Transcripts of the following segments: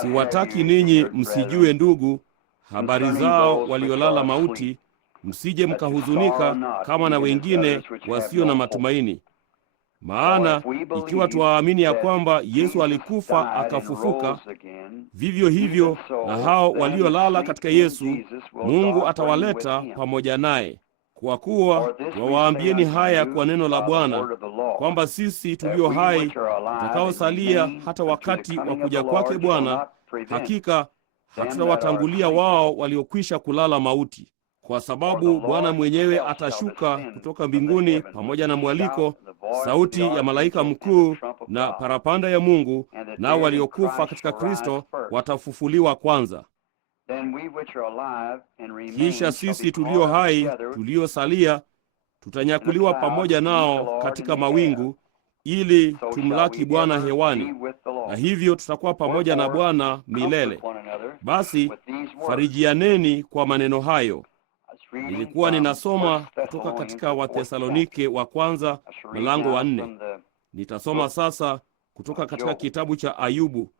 Siwataki ninyi msijue, ndugu, habari zao waliolala mauti, msije mkahuzunika kama na wengine wasio na matumaini. Maana ikiwa tuwaamini ya kwamba Yesu alikufa akafufuka, vivyo hivyo na hao waliolala katika Yesu Mungu atawaleta pamoja naye. Kwa kuwa wawaambieni haya kwa neno la Bwana, kwamba sisi tulio hai tutakaosalia hata wakati wa kuja kwake Bwana, hakika hatutawatangulia wao waliokwisha kulala mauti. Kwa sababu Bwana mwenyewe atashuka kutoka mbinguni pamoja na mwaliko, sauti ya malaika mkuu na parapanda ya Mungu, nao waliokufa katika Kristo watafufuliwa kwanza. Kisha sisi tulio hai tuliosalia tutanyakuliwa pamoja nao katika mawingu, ili tumlaki Bwana hewani, na hivyo tutakuwa pamoja na Bwana milele. Basi farijianeni kwa maneno hayo. Nilikuwa ninasoma kutoka katika Wathesalonike wa kwanza mlango wa 4. Nitasoma sasa kutoka katika kitabu cha Ayubu,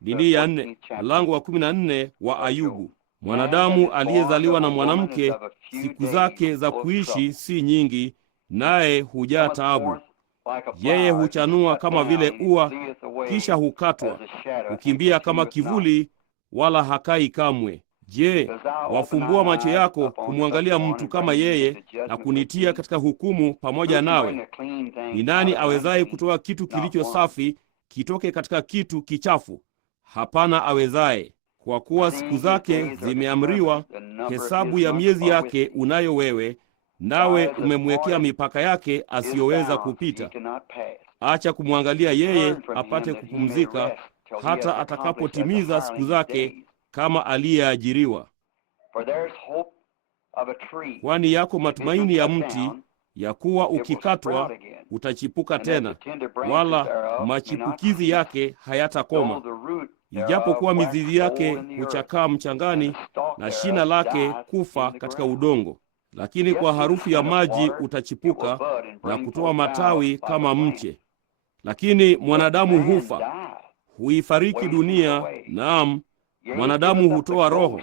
dini ya 4, mlango wa 14 wa Ayubu. Mwanadamu aliyezaliwa na mwanamke, siku zake za kuishi si nyingi, naye hujaa taabu. Yeye huchanua kama vile ua, kisha hukatwa, hukimbia kama kivuli, wala hakai kamwe. Je, wafumbua macho yako kumwangalia mtu kama yeye na kunitia katika hukumu pamoja nawe? Ni nani awezaye kutoa kitu kilicho safi kitoke katika kitu kichafu? Hapana awezaye. Kwa kuwa siku zake zimeamriwa, hesabu ya miezi yake unayo wewe, nawe umemwekea mipaka yake asiyoweza kupita. Acha kumwangalia yeye apate kupumzika, hata atakapotimiza siku zake kama aliyeajiriwa. Kwani yako matumaini ya mti, ya kuwa ukikatwa utachipuka tena, wala machipukizi yake hayatakoma. Ijapokuwa mizizi yake huchakaa mchangani na shina lake kufa katika udongo, lakini kwa harufu ya maji utachipuka na kutoa matawi kama mche. Lakini mwanadamu hufa, huifariki dunia, naam, mwanadamu hutoa roho,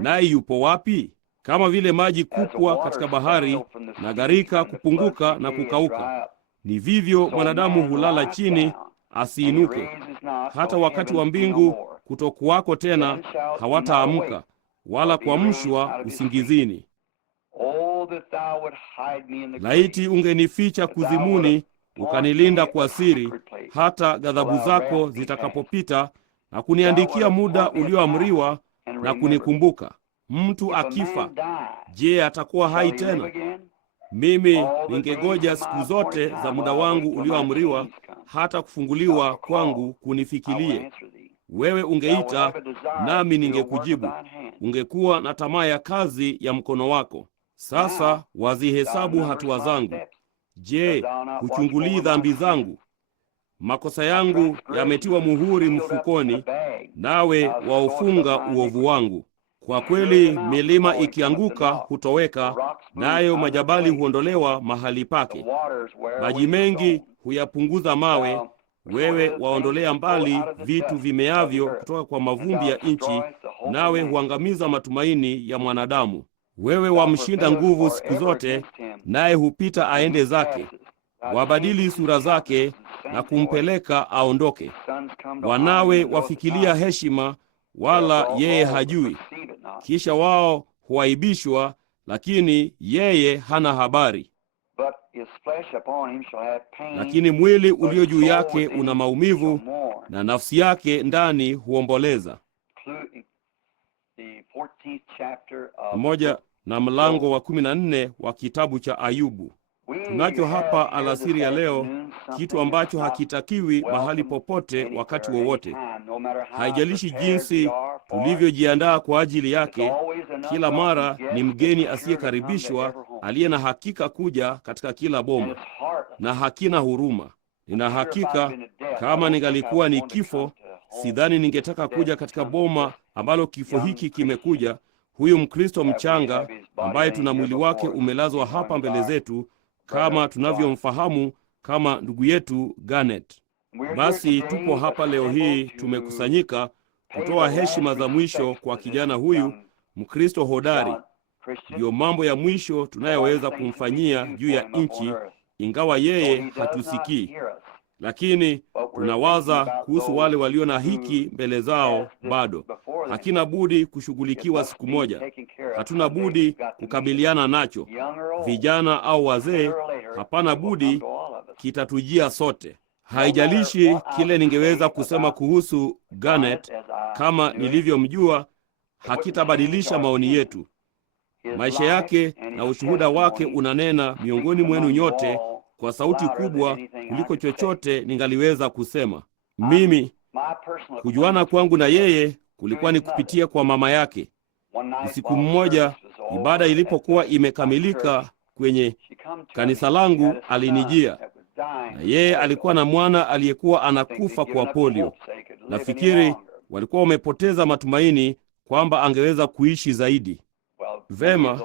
naye yupo wapi? Kama vile maji kupwa katika bahari na gharika kupunguka na kukauka, ni vivyo mwanadamu hulala chini asiinuke. Hata wakati wa mbingu kutokuwako tena, hawataamka wala kuamshwa usingizini. Laiti ungenificha kuzimuni, ukanilinda kwa siri, hata ghadhabu zako zitakapopita, na kuniandikia muda ulioamriwa na kunikumbuka. Mtu akifa, je, atakuwa hai tena? Mimi ningegoja siku zote za muda wangu ulioamriwa, hata kufunguliwa kwangu kunifikirie. Wewe ungeita, nami ningekujibu. Ungekuwa na tamaa ya kazi ya mkono wako. Sasa wazihesabu hatua zangu. Je, huchungulii dhambi zangu? Makosa yangu yametiwa muhuri mfukoni, nawe waufunga uovu wangu. Kwa kweli milima ikianguka hutoweka, nayo majabali huondolewa mahali pake. Maji mengi huyapunguza mawe. Wewe waondolea mbali vitu vimeavyo kutoka kwa mavumbi ya nchi, nawe huangamiza matumaini ya mwanadamu. Wewe wamshinda nguvu siku zote, naye hupita aende zake. Wabadili sura zake na kumpeleka aondoke. Wanawe wafikilia heshima, wala yeye hajui. Kisha wao huaibishwa, lakini yeye hana habari. Lakini mwili ulio juu yake una maumivu, na nafsi yake ndani huomboleza. Pamoja na mlango wa 14 wa kitabu cha Ayubu. Tunacho hapa alasiri ya leo kitu ambacho hakitakiwi mahali popote wakati wowote. Haijalishi jinsi tulivyojiandaa kwa ajili yake, kila mara ni mgeni asiyekaribishwa aliye na hakika kuja katika kila boma, na hakina huruma. Nina hakika kama ningalikuwa ni kifo, sidhani ningetaka kuja katika boma ambalo kifo hiki kimekuja. Huyu Mkristo mchanga ambaye tuna mwili wake umelazwa hapa mbele zetu, kama tunavyomfahamu kama ndugu yetu Garnet. Basi tupo hapa leo hii tumekusanyika kutoa heshima za mwisho kwa kijana huyu Mkristo hodari. Ndiyo mambo ya mwisho tunayoweza kumfanyia juu ya nchi, ingawa yeye hatusikii. Lakini tunawaza kuhusu wale walio na hiki mbele zao bado. Hakina budi kushughulikiwa siku moja. Hatuna budi kukabiliana nacho. Vijana au wazee, hapana budi, kitatujia sote. Haijalishi kile ningeweza kusema kuhusu Garnett kama nilivyomjua, hakitabadilisha maoni yetu. Maisha yake na ushuhuda wake unanena miongoni mwenu nyote kwa sauti kubwa kuliko chochote ningaliweza kusema. Mimi kujuana kwangu na yeye kulikuwa ni kupitia kwa mama yake. Usiku mmoja, ibada ilipokuwa imekamilika kwenye kanisa langu, alinijia. Na yeye alikuwa na mwana aliyekuwa anakufa kwa polio. Nafikiri walikuwa wamepoteza matumaini kwamba angeweza kuishi zaidi. Vema,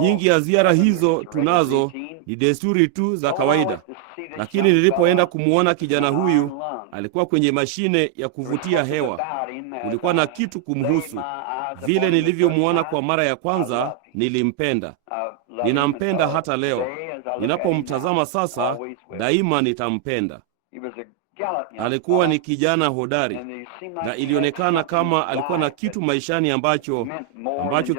nyingi ya ziara hizo tunazo ni desturi tu za kawaida. Lakini nilipoenda kumuona kijana huyu, alikuwa kwenye mashine ya kuvutia hewa. Kulikuwa na kitu kumhusu. Vile nilivyomuona kwa mara ya kwanza, nilimpenda. Ninampenda hata leo. Ninapomtazama sasa, daima nitampenda. Alikuwa ni kijana hodari, na ilionekana kama alikuwa na kitu maishani ambacho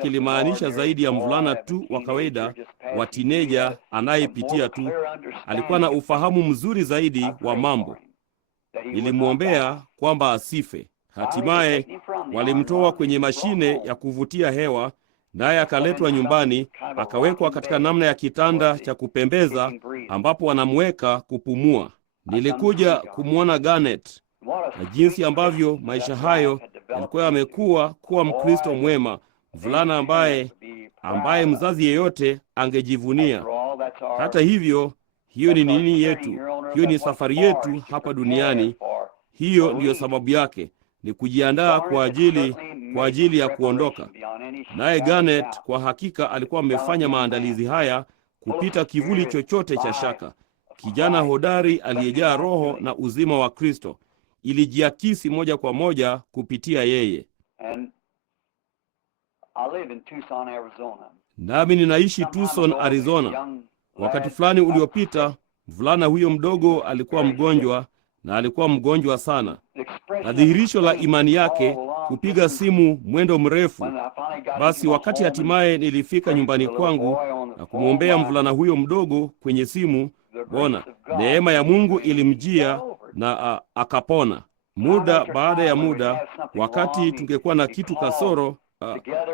kilimaanisha zaidi ya mvulana tu wa kawaida wa tineja anayepitia tu. Alikuwa na ufahamu mzuri zaidi wa mambo. Nilimwombea kwamba asife. Hatimaye walimtoa kwenye mashine ya kuvutia hewa, naye akaletwa nyumbani, akawekwa katika namna ya kitanda cha kupembeza ambapo wanamweka kupumua. Nilikuja kumwona Garnett na jinsi ambavyo maisha hayo yalikuwa yamekuwa kuwa Mkristo mwema, mvulana ambaye mzazi yeyote angejivunia. Hata hivyo, hiyo ni nini yetu? Hiyo ni safari yetu hapa duniani. Hiyo ndiyo sababu yake, ni kujiandaa kwa ajili ya kuondoka. Naye Garnett kwa hakika alikuwa amefanya maandalizi haya kupita kivuli chochote cha shaka. Kijana hodari aliyejaa roho na uzima wa Kristo. Ilijiakisi moja kwa moja kupitia yeye. Nami ninaishi Tucson, Arizona. Wakati fulani uliopita, mvulana huyo mdogo alikuwa mgonjwa, na alikuwa mgonjwa sana. Na dhihirisho la imani yake kupiga simu mwendo mrefu. Basi wakati hatimaye nilifika nyumbani kwangu na kumwombea mvulana huyo mdogo kwenye simu, bona neema ya Mungu ilimjia na akapona. Muda baada ya muda, wakati tungekuwa na kitu kasoro,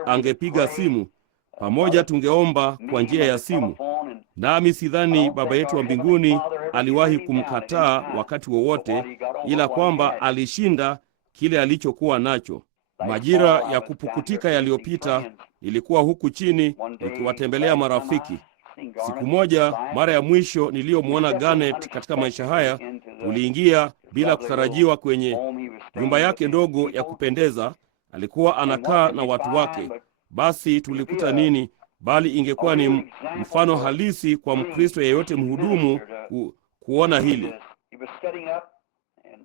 angepiga simu. Pamoja tungeomba kwa njia ya simu. Nami sidhani Baba yetu wa mbinguni aliwahi kumkataa wakati wowote, ila kwamba alishinda kile alichokuwa nacho. Majira ya kupukutika yaliyopita, ilikuwa huku chini nikiwatembelea marafiki. Siku moja, mara ya mwisho niliyomwona Garnett katika maisha haya, tuliingia bila kutarajiwa kwenye nyumba yake ndogo ya kupendeza. Alikuwa anakaa na watu wake. Basi tulikuta nini bali ingekuwa ni mfano halisi kwa Mkristo yeyote mhudumu kuona hili.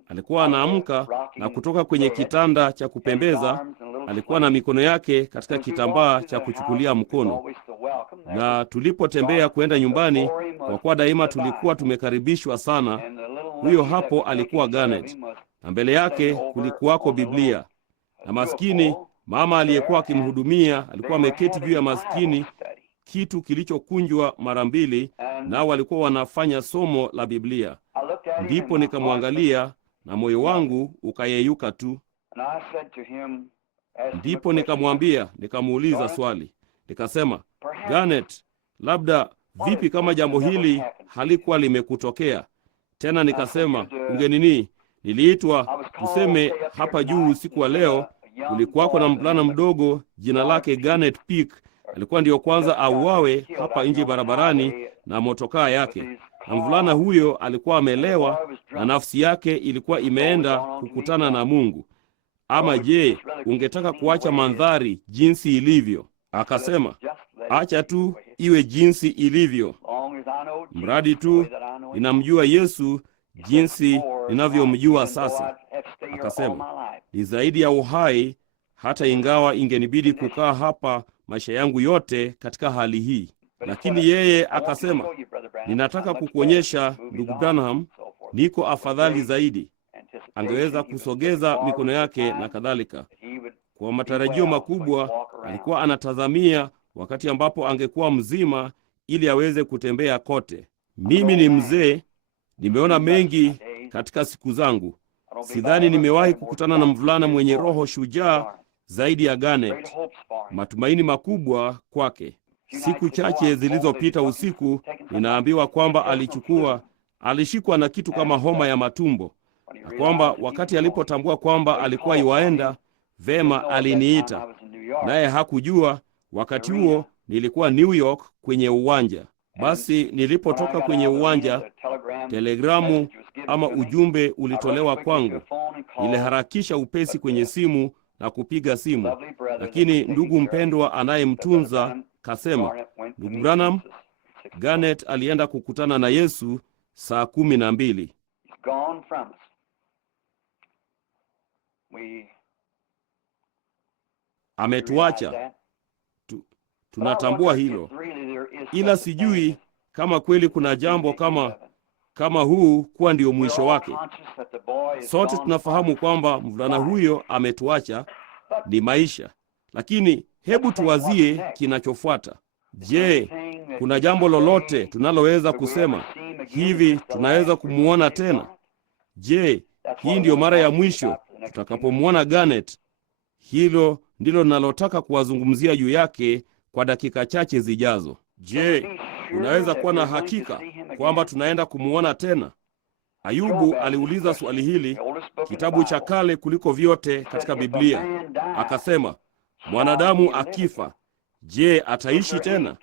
Alikuwa anaamka na kutoka kwenye kitanda cha kupembeza. Alikuwa na mikono yake katika kitambaa cha kuchukulia mkono. Na tulipotembea kwenda nyumbani, kwa kuwa daima tulikuwa tumekaribishwa sana, huyo hapo alikuwa Garnett, na mbele yake kulikuwako Biblia. Na maskini mama aliyekuwa akimhudumia alikuwa ameketi juu ya maskini kitu kilichokunjwa mara mbili, nao walikuwa wanafanya somo la Biblia. Ndipo nikamwangalia na moyo wangu ukayeyuka tu. Ndipo nikamuuliza swali. Nikasema, Garnett, labda vipi kama jambo hili halikuwa limekutokea? Tena nikasema, niliitwa tuseme hapa juu usiku wa leo, kulikuwako na mvulana mdogo jina lake Garnett Peak. Alikuwa ndiyo kwanza auawe hapa nje barabarani na motokaa yake. Na mvulana huyo alikuwa amelewa na nafsi yake ilikuwa imeenda kukutana na Mungu. Ama je, ungetaka kuacha mandhari jinsi ilivyo? Akasema, acha tu iwe jinsi ilivyo, mradi tu ninamjua Yesu jinsi ninavyomjua sasa. Akasema, ni zaidi ya uhai, hata ingawa ingenibidi kukaa hapa maisha yangu yote katika hali hii. Lakini yeye akasema, ninataka kukuonyesha ndugu Branham, niko afadhali zaidi. Angeweza kusogeza mikono yake na kadhalika. Kwa matarajio makubwa alikuwa anatazamia wakati ambapo angekuwa mzima ili aweze kutembea kote. Mimi ni mzee, nimeona mengi katika siku zangu. Sidhani nimewahi kukutana na mvulana mwenye roho shujaa zaidi ya Garnet. Matumaini makubwa kwake. Siku chache zilizopita usiku, ninaambiwa kwamba alishikwa na kitu kama homa ya matumbo, na kwamba wakati alipotambua kwamba alikuwa yuaenda vema, aliniita, naye hakujua wakati huo nilikuwa New York kwenye uwanja. Basi nilipotoka kwenye uwanja, telegramu ama ujumbe ulitolewa kwangu. Niliharakisha upesi kwenye simu na kupiga simu, lakini ndugu mpendwa anayemtunza kasema, ndugu Branham, Garnet alienda kukutana na Yesu saa 12. Ametuacha. Tunatambua hilo, ila sijui kama kweli kuna jambo kama huu kuwa ndio mwisho wake. Sote tunafahamu kwamba mvulana huyo ametuacha, ni maisha. Lakini hebu tuwazie kinachofuata. Je, kuna jambo lolote tunaloweza kusema hivi tunaweza kumuona tena? Je, hii ndiyo mara ya mwisho tutakapomuona Garnet? Hilo ndilo ninalotaka kuwazungumzia juu yake kwa dakika chache zijazo. Je, unaweza kuwa na hakika kwamba tunaenda kumuona tena? Ayubu aliuliza swali hili, kitabu cha kale kuliko vyote katika Biblia. Akasema, mwanadamu akifa, je, ataishi tena?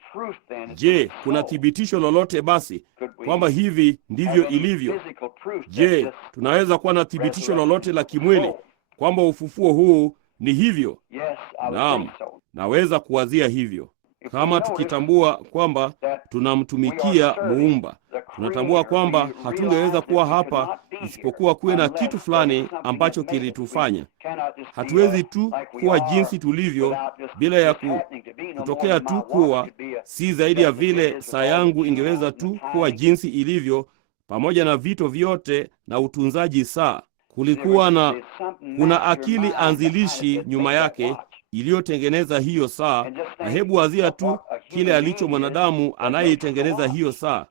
Je, kuna thibitisho lolote basi kwamba hivi ndivyo ilivyo? Je, tunaweza kuwa na thibitisho lolote la kimwili kwamba ufufuo huu ni hivyo? Naam, naweza kuwazia hivyo. Kama tukitambua kwamba tunamtumikia Muumba, tunatambua kwamba hatungeweza kuwa hapa isipokuwa kuwe na kitu fulani ambacho kilitufanya. Hatuwezi tu kuwa jinsi tulivyo bila ya kutokea tu kuwa, si zaidi ya vile saa yangu ingeweza tu kuwa jinsi ilivyo, pamoja na vito vyote na utunzaji saa. Kuna akili anzilishi nyuma yake iliyotengeneza hiyo saa, na hebu wazia tu kile alicho mwanadamu anayeitengeneza hiyo saa,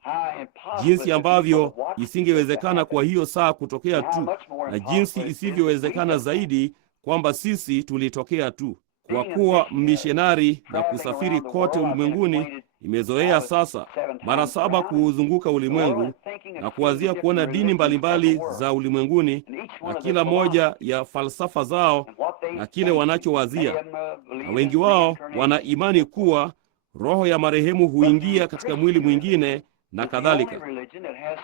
jinsi ambavyo isingewezekana kwa hiyo saa kutokea tu, na jinsi isivyowezekana zaidi kwamba sisi tulitokea tu. Kwa kuwa mmishenari na kusafiri kote ulimwenguni, imezoea sasa mara 7 kuuzunguka ulimwengu na kuwazia kuona dini mbalimbali za ulimwenguni na kila moja ya falsafa zao na kile wanachowazia, na wengi wao wana imani kuwa roho ya marehemu huingia katika mwili mwingine na kadhalika.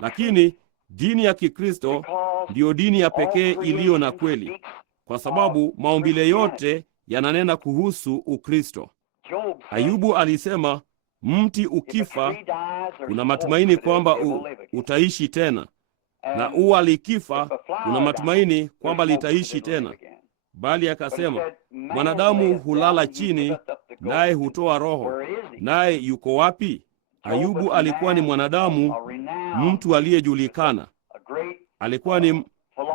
Lakini dini ya Kikristo ndiyo dini ya pekee iliyo na kweli, kwa sababu maumbile yote yananena kuhusu Ukristo. Ayubu alisema, mti ukifa kuna matumaini kwamba utaishi tena, na ua likifa kuna matumaini kwamba litaishi tena. Bali akasema, mwanadamu hulala chini, naye hutoa roho, naye yuko wapi? Ayubu alikuwa ni mwanadamu, mtu aliyejulikana. Alikuwa ni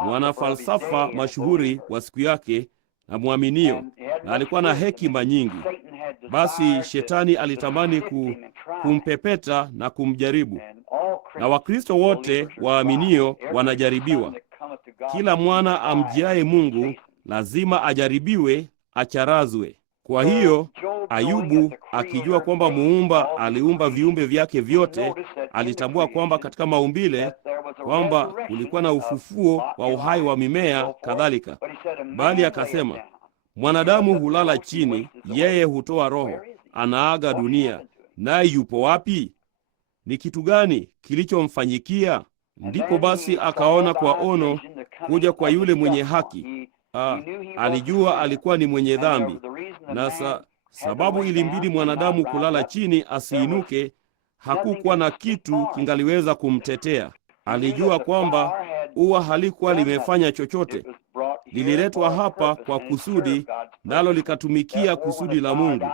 mwanafalsafa mashuhuri wa siku yake na mwaminio, na alikuwa na hekima nyingi. Basi shetani alitamani kumpepeta na kumjaribu, na Wakristo wote waaminio wanajaribiwa. Kila mwana amjiaye Mungu lazima ajaribiwe, acharazwe. Kwa hiyo Ayubu, akijua kwamba Muumba aliumba viumbe vyake vyote, alitambua kwamba katika maumbile kwamba kulikuwa na ufufuo wa uhai wa mimea kadhalika. Bali akasema, mwanadamu hulala chini, yeye hutoa roho, anaaga dunia, naye yupo wapi? Ni kitu gani kilichomfanyikia? Ndipo basi akaona kwa ono kuja kwa yule mwenye haki. Alijua alikuwa ni mwenye dhambi, na sababu ilimbidi mwanadamu kulala chini asiinuke, hakukuwa na kitu kingaliweza kumtetea. Alijua kwamba ua halikuwa limefanya chochote. Lililetwa hapa kwa kusudi, nalo likatumikia kusudi la Mungu.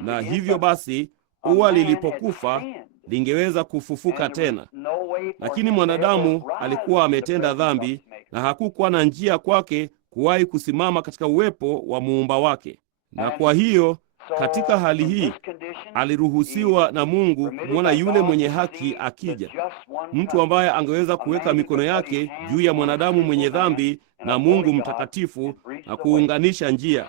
Na hivyo basi, ua lilipokufa lingeweza kufufuka tena. Lakini mwanadamu alikuwa ametenda dhambi, na hakukuwa na njia kwake kuwahi kusimama katika uwepo wa muumba wake. Na kwa hiyo katika hali hii aliruhusiwa na Mungu kumwona yule mwenye haki akija, mtu ambaye angeweza kuweka mikono yake juu ya mwanadamu mwenye dhambi na Mungu mtakatifu na kuunganisha njia,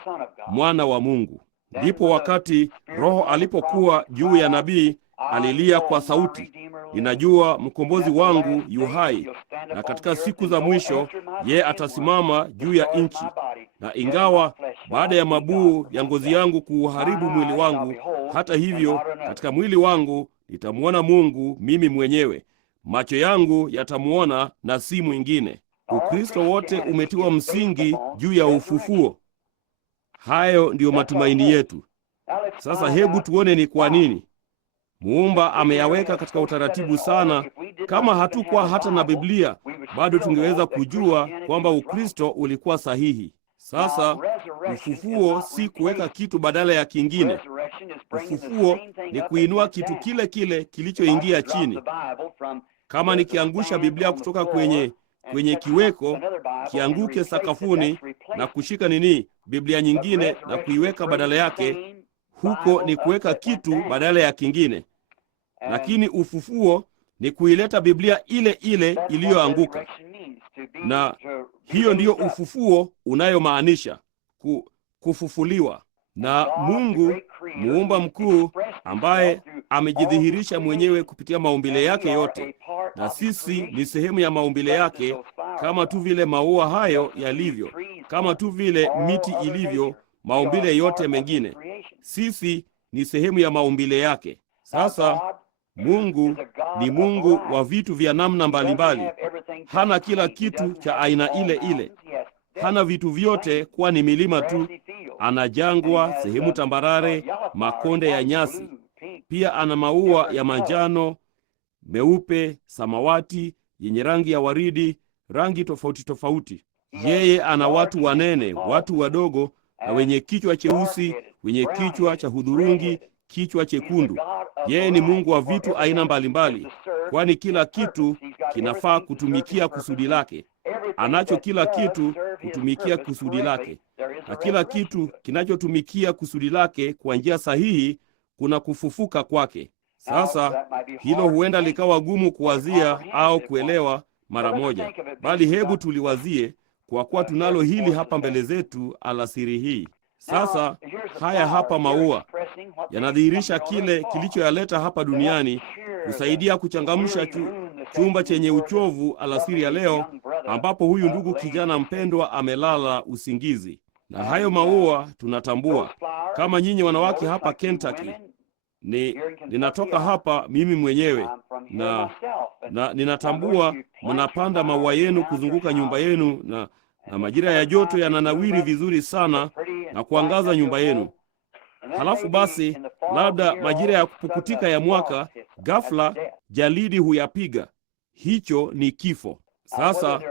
mwana wa Mungu. Ndipo wakati Roho alipokuwa juu ya nabii, alilia kwa sauti, ninajua mkombozi wangu yu hai, na katika siku za mwisho ye atasimama juu ya nchi. Na ingawa baada ya mabuu ya ngozi yangu kuuharibu mwili wangu, hata hivyo katika mwili wangu nitamwona Mungu mimi mwenyewe. Macho yangu yatamuona na si mwingine. Ukristo wote umetiwa msingi juu ya ufufuo. Hayo ndiyo matumaini yetu. Sasa hebu tuone ni kwa nini Muumba ameyaweka katika utaratibu sana. Kama hatukuwa hata na Biblia, bado tungeweza kujua kwamba Ukristo ulikuwa sahihi. Sasa ufufuo si kuweka kitu badala ya kingine. Ufufuo ni kuinua kitu kile kile kilichoingia chini. Kama nikiangusha Biblia kutoka kwenye kiweko, kianguke sakafuni na kushika Biblia nyingine na kuiweka badala yake, huko ni kuweka kitu badala ya kingine. Lakini ufufuo ni kuileta Biblia ile ile iliyoanguka. Na hiyo ndiyo ufufuo unayomaanisha kufufuliwa. Na Mungu muumba mkuu ambaye amejidhihirisha mwenyewe kupitia maumbile yake yote, na sisi ni sehemu ya maumbile yake, kama tu vile maua hayo yalivyo, kama tu vile miti ilivyo, maumbile yote mengine. Sisi ni sehemu ya maumbile yake. Sasa Mungu ni Mungu wa vitu vya namna mbalimbali. Hana kila kitu cha aina ile ile. Hana vitu vyote kuwa ni milima tu. Ana jangwa, sehemu tambarare, makonde ya nyasi. Pia ana maua ya manjano, meupe, samawati, yenye rangi ya waridi, rangi tofauti tofauti. Yeye ana watu wanene, watu wadogo, na wenye kichwa cheusi, wenye kichwa cha hudhurungi, kichwa chekundu. Yeye ni Mungu wa vitu aina mbalimbali, kwani kila kitu kinafaa kutumikia kusudi lake. Anacho kila kitu kutumikia kusudi lake, na kila kitu kinachotumikia kusudi lake kwa njia sahihi kuna kufufuka kwake. Sasa hilo huenda likawa gumu kuwazia au kuelewa mara moja, bali hebu tuliwazie, kwa kuwa tunalo hili hapa mbele zetu alasiri hii. Sasa haya hapa maua yanadhihirisha kile kilichoyaleta hapa duniani, kusaidia kuchangamsha chumba chenye uchovu alasiri ya leo, ambapo huyu ndugu kijana mpendwa amelala usingizi. Na hayo maua tunatambua, kama nyinyi wanawake hapa Kentucky, ninatoka hapa mimi mwenyewe, na ninatambua mnapanda maua yenu kuzunguka nyumba yenu, na majira ya joto yananawiri vizuri sana na kuangaza nyumba yenu. Halafu basi, labda majira ya kupukutika ya mwaka, ghafla jalidi huyapiga. Hicho ni kifo. Sasa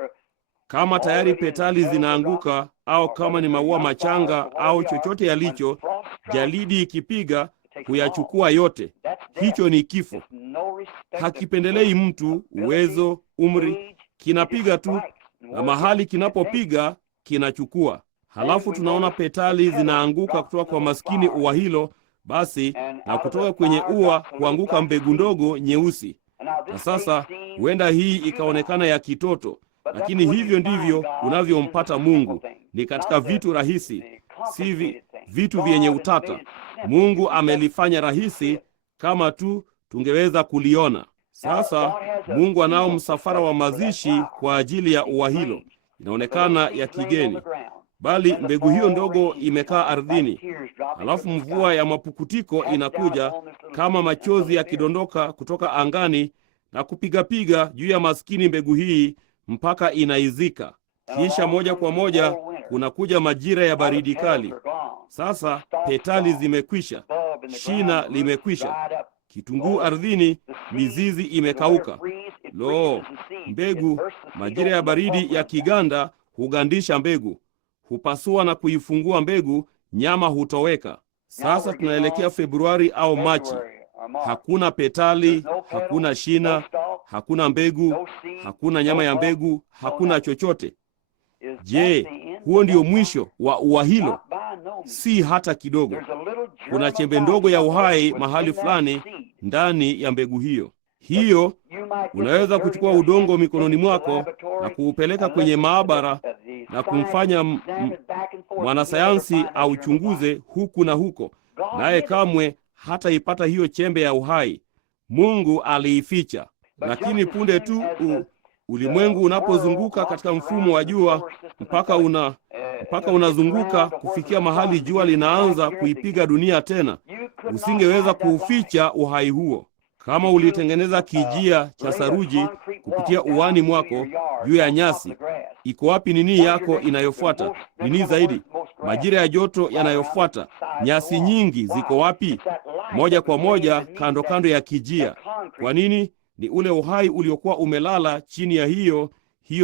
kama tayari petali zinaanguka, au kama ni maua machanga au chochote yalicho, jalidi ikipiga huyachukua yote. Hicho ni kifo. Hakipendelei mtu, uwezo, umri, kinapiga tu, na mahali kinapopiga kinachukua. Halafu tunaona petali zinaanguka kutoka kwa maskini ua hilo, basi, na kutoka kwenye ua kuanguka mbegu ndogo nyeusi. Na sasa huenda hii ikaonekana ya kitoto, lakini hivyo ndivyo unavyompata Mungu. Ni katika vitu rahisi, si vitu vyenye utata. Mungu amelifanya rahisi kama tu tungeweza kuliona. Sasa Mungu anao msafara wa mazishi kwa ajili ya ua hilo. Inaonekana ya kigeni, bali mbegu hiyo ndogo imekaa ardhini. Halafu mvua ya mapukutiko inakuja kama machozi yakidondoka kutoka angani na kupigapiga juu ya maskini mbegu hii mpaka inaizika. Kisha moja kwa moja kunakuja majira ya baridi kali. Sasa petali zimekwisha, shina limekwisha, kitunguu ardhini, mizizi imekauka. Lo, mbegu, majira ya baridi ya kiganda hugandisha mbegu, hupasua na kuifungua mbegu, nyama hutoweka. Sasa tunaelekea Februari au Machi. Hakuna petali, hakuna shina, hakuna mbegu, hakuna nyama ya mbegu, hakuna chochote. Je, huo ndio mwisho wa ua hilo? Si hata kidogo. Kuna chembe ndogo ya uhai mahali fulani ndani ya mbegu hiyo. Hiyo unaweza kuchukua udongo mikononi mwako na kuupeleka kwenye maabara na kumfanya mwanasayansi auchunguze huku na huko, naye kamwe hataipata hiyo chembe ya uhai. Mungu aliificha. Lakini punde tu ulimwengu unapozunguka katika mfumo wa jua mpaka unazunguka kufikia mahali jua linaanza kuipiga dunia tena, usingeweza kuuficha uhai huo. Kama ulitengeneza kijia cha saruji kupitia uwani mwako juu ya nyasi, iko wapi nini yako inayofuata? Nini zaidi? Majira ya joto yanayofuata, nyasi nyingi ziko wapi? Moja kwa moja kando kando ya kijia. Kwa nini? Ni ule uhai uliokuwa umelala chini ya hiyo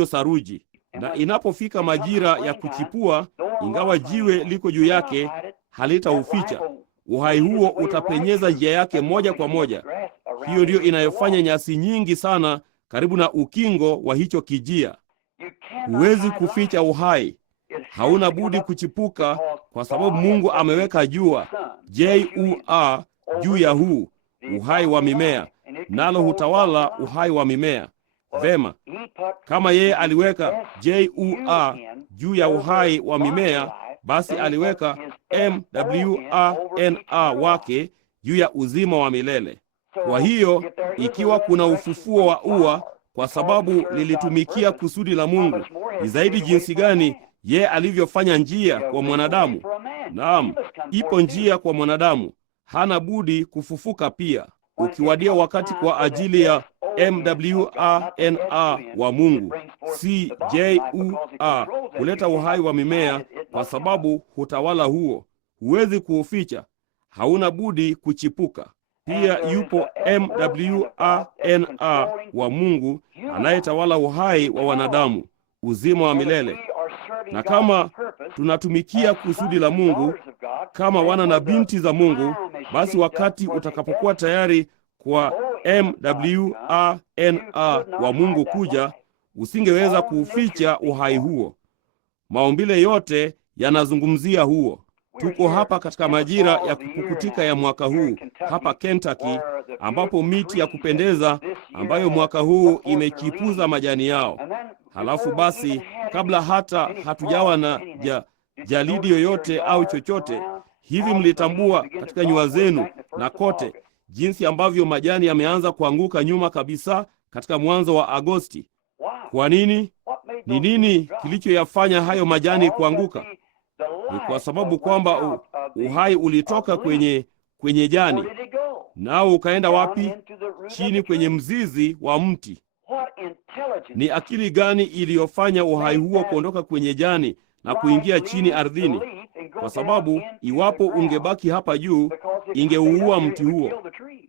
saruji. Na inapofika majira ya kuchipua, ingawa jiwe liko juu yake, halitauficha. Uhai huo utapenyeza njia yake moja kwa moja. Hiyo ndiyo inayofanya nyasi nyingi sana karibu na ukingo wa hicho kijia. Huwezi kuficha uhai. Hauna budi kuchipuka, kwa sababu Mungu ameweka jua, J-U-A, juu ya huu uhai wa mimea, nalo hutawala uhai wa mimea. Vema, kama yeye aliweka J-U-A juu ya uhai wa mimea, basi aliweka M-W-A-N-A wake juu ya uzima wa milele. Kwa hiyo, ikiwa kuna ufufuo wa ua kwa sababu lilitumikia kusudi la Mungu, ni zaidi jinsi gani yeye alivyofanya njia kwa mwanadamu. Naam, ipo njia kwa mwanadamu. Hana budi kufufuka pia. Ukiwadia wakati kwa ajili ya M-W-A-N-A wa Mungu, si J-U-A, kuleta uhai wa mimea, kwa sababu hutawala huo. Huwezi kuuficha. Hauna budi kuchipuka. Pia yupo M-W-A-N-A wa Mungu anayetawala uhai wa wanadamu, uzima wa milele. Na kama tunatumikia kusudi la Mungu kama wana na binti za Mungu, basi wakati utakapokuwa tayari kwa M-W-A-N-A wa Mungu kuja, usingeweza kuuficha uhai huo. Maumbile yote yanazungumzia huo. Tuko hapa katika majira ya kupukutika ya mwaka huu hapa Kentucky, ambapo miti ya kupendeza ambayo mwaka huu imechipuza majani yao. Halafu basi, kabla hata hatujawa na jalidi yoyote au chochote, hivi mlitambua katika nyua zenu na kote jinsi ambavyo majani yameanza kuanguka nyuma kabisa katika mwanzo wa Agosti? Kwa nini? Ni nini kilichoyafanya hayo majani kuanguka? Ni kwa sababu kwamba uhai ulitoka kwenye jani. Nao ukaenda wapi? Chini kwenye mzizi wa mti. Ni akili gani iliyofanya uhai huo kuondoka kwenye jani na kuingia chini ardhini? Kwa sababu iwapo ungebaki hapa juu, ingeuua mti huo.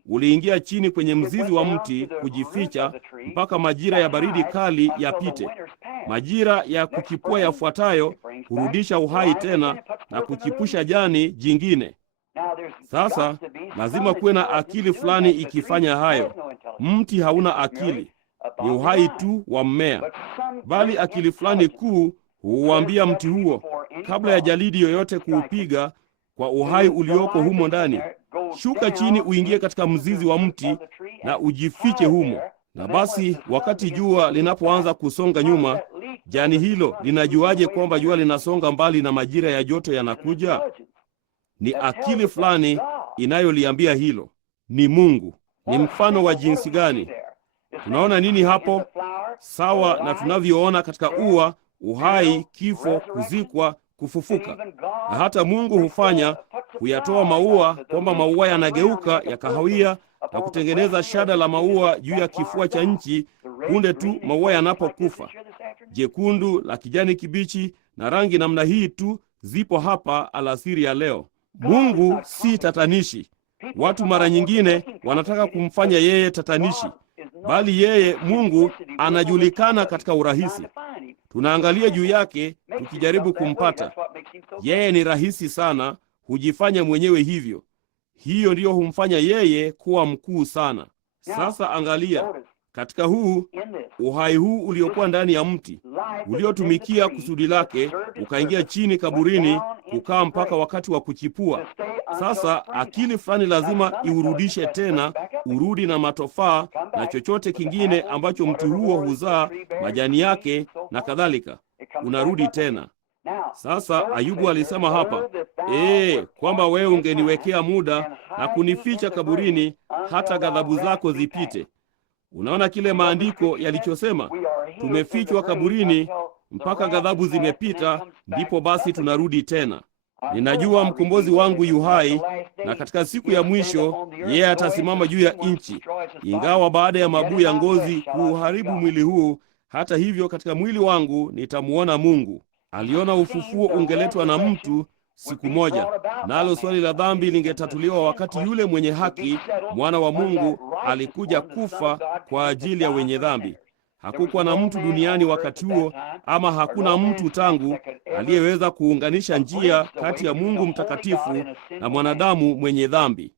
Uliingia chini kwenye mzizi wa mti kujificha mpaka majira ya baridi kali yapite. Majira ya kuchipua yafuatayo hurudisha uhai tena na kuchipusha jani jingine. Sasa lazima kuwe na akili fulani ikifanya hayo. Mti hauna akili, ni uhai tu wa mmea, bali akili fulani kuu huuambia mti huo, kabla ya jalidi yoyote kuupiga kwa uhai ulioko humo ndani, shuka chini uingie katika mzizi wa mti na ujifiche humo. Na basi wakati jua linapoanza kusonga nyuma, jani hilo linajuaje kwamba jua linasonga mbali na majira ya joto yanakuja? Ni akili fulani inayoliambia hilo. Ni Mungu. Ni mfano wa jinsi gani? Tunaona nini hapo? Sawa na tunavyoona katika ua, uhai, kifo, kuzikwa, kufufuka. Na hata Mungu huyatoa maua, kwamba maua yanageuka ya kahawia na kutengeneza shada la maua juu ya kifua cha nchi punde tu maua yanapokufa. Jekundu, la kijani kibichi na rangi namna hii tu zipo hapa alasiri ya leo. Mungu si tatanishi. Watu mara nyingine wanataka kumfanya yeye tatanishi. bali yeye Mungu anajulikana katika urahisi. Tunaangalia juu yake tukijaribu kumpata. Yeye ni rahisi sana, hujifanya mwenyewe hivyo. Hiyo ndiyo humfanya yeye kuwa mkuu sana. Sasa angalia, katika uhai huu uliokuwa ndani ya mti, uliotumikia kusudi lake, ukaingia chini kaburini, kukaa mpaka wakati wa kuchipua. Sasa akili fulani lazima iurudishe tena, urudi na matofaa na chochote kingine ambacho mti huo huzaa, majani yake na kadhalika, unarudi tena. Sasa Ayubu alisema hapa, kwamba wewe ungeniwekea muda na kunificha kaburini hata ghadhabu zako zipite. Unaona kile maandiko yalichosema, tumefichwa kaburini mpaka ghadhabu zimepita, ndipo basi tunarudi tena. Ninajua mkombozi wangu yu hai, na katika siku ya mwisho yeye atasimama juu ya nchi. Ingawa baada ya mabuu ya ngozi kuuharibu mwili huu, hata hivyo katika mwili wangu nitamuona Mungu. Aliona ufufuo ungeletwa na mtu siku moja, nalo swali la dhambi lingetatuliwa wakati yule mwenye haki, mwana wa Mungu, alikuja kufa kwa ajili ya wenye dhambi. Hakukuwa na mtu duniani wakati huo, ama hakuna mtu tangu, aliyeweza kuunganisha njia kati ya Mungu mtakatifu na mwanadamu mwenye dhambi.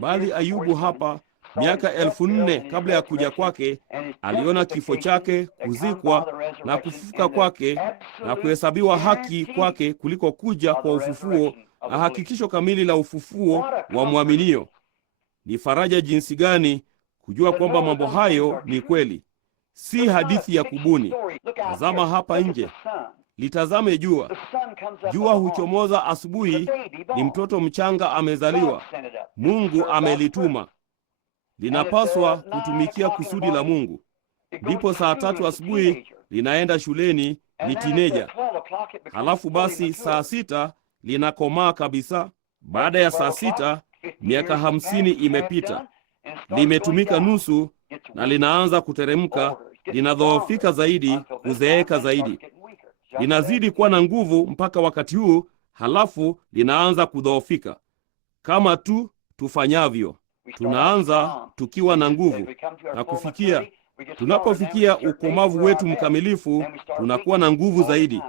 Bali Ayubu hapa, miaka 4,000 kabla ya kuja kwake, aliona kifo chake, kuzikwa na kufufuka kwake, na kuhesabiwa haki kwake kuliko kuja kwa ufufuo na hakikisho kamili la ufufuo wa mwaminio. Ni faraja jinsi gani kujua kwamba mambo hayo ni kweli, si hadithi ya kubuni. Tazama hapa nje, litazame jua. Jua huchomoza asubuhi, ni mtoto mchanga amezaliwa, Mungu amelituma. Linapaswa kutumikia kusudi la Mungu. Ndipo saa 3 asubuhi linaenda shuleni, ni tineja. Halafu basi saa 6 linakomaa kabisa. Baada ya saa 6 miaka 50 imepita, limetumika nusu na linaanza kuteremka, linadhoofika zaidi, kuzeeka zaidi. Linazidi kuwa na nguvu mpaka wakati huu, halafu linaanza kudhoofika. Kama tu tufanyavyo, tunaanza tukiwa na nguvu na tunapofikia ukomavu wetu mkamilifu, tunakuwa na nguvu zaidi.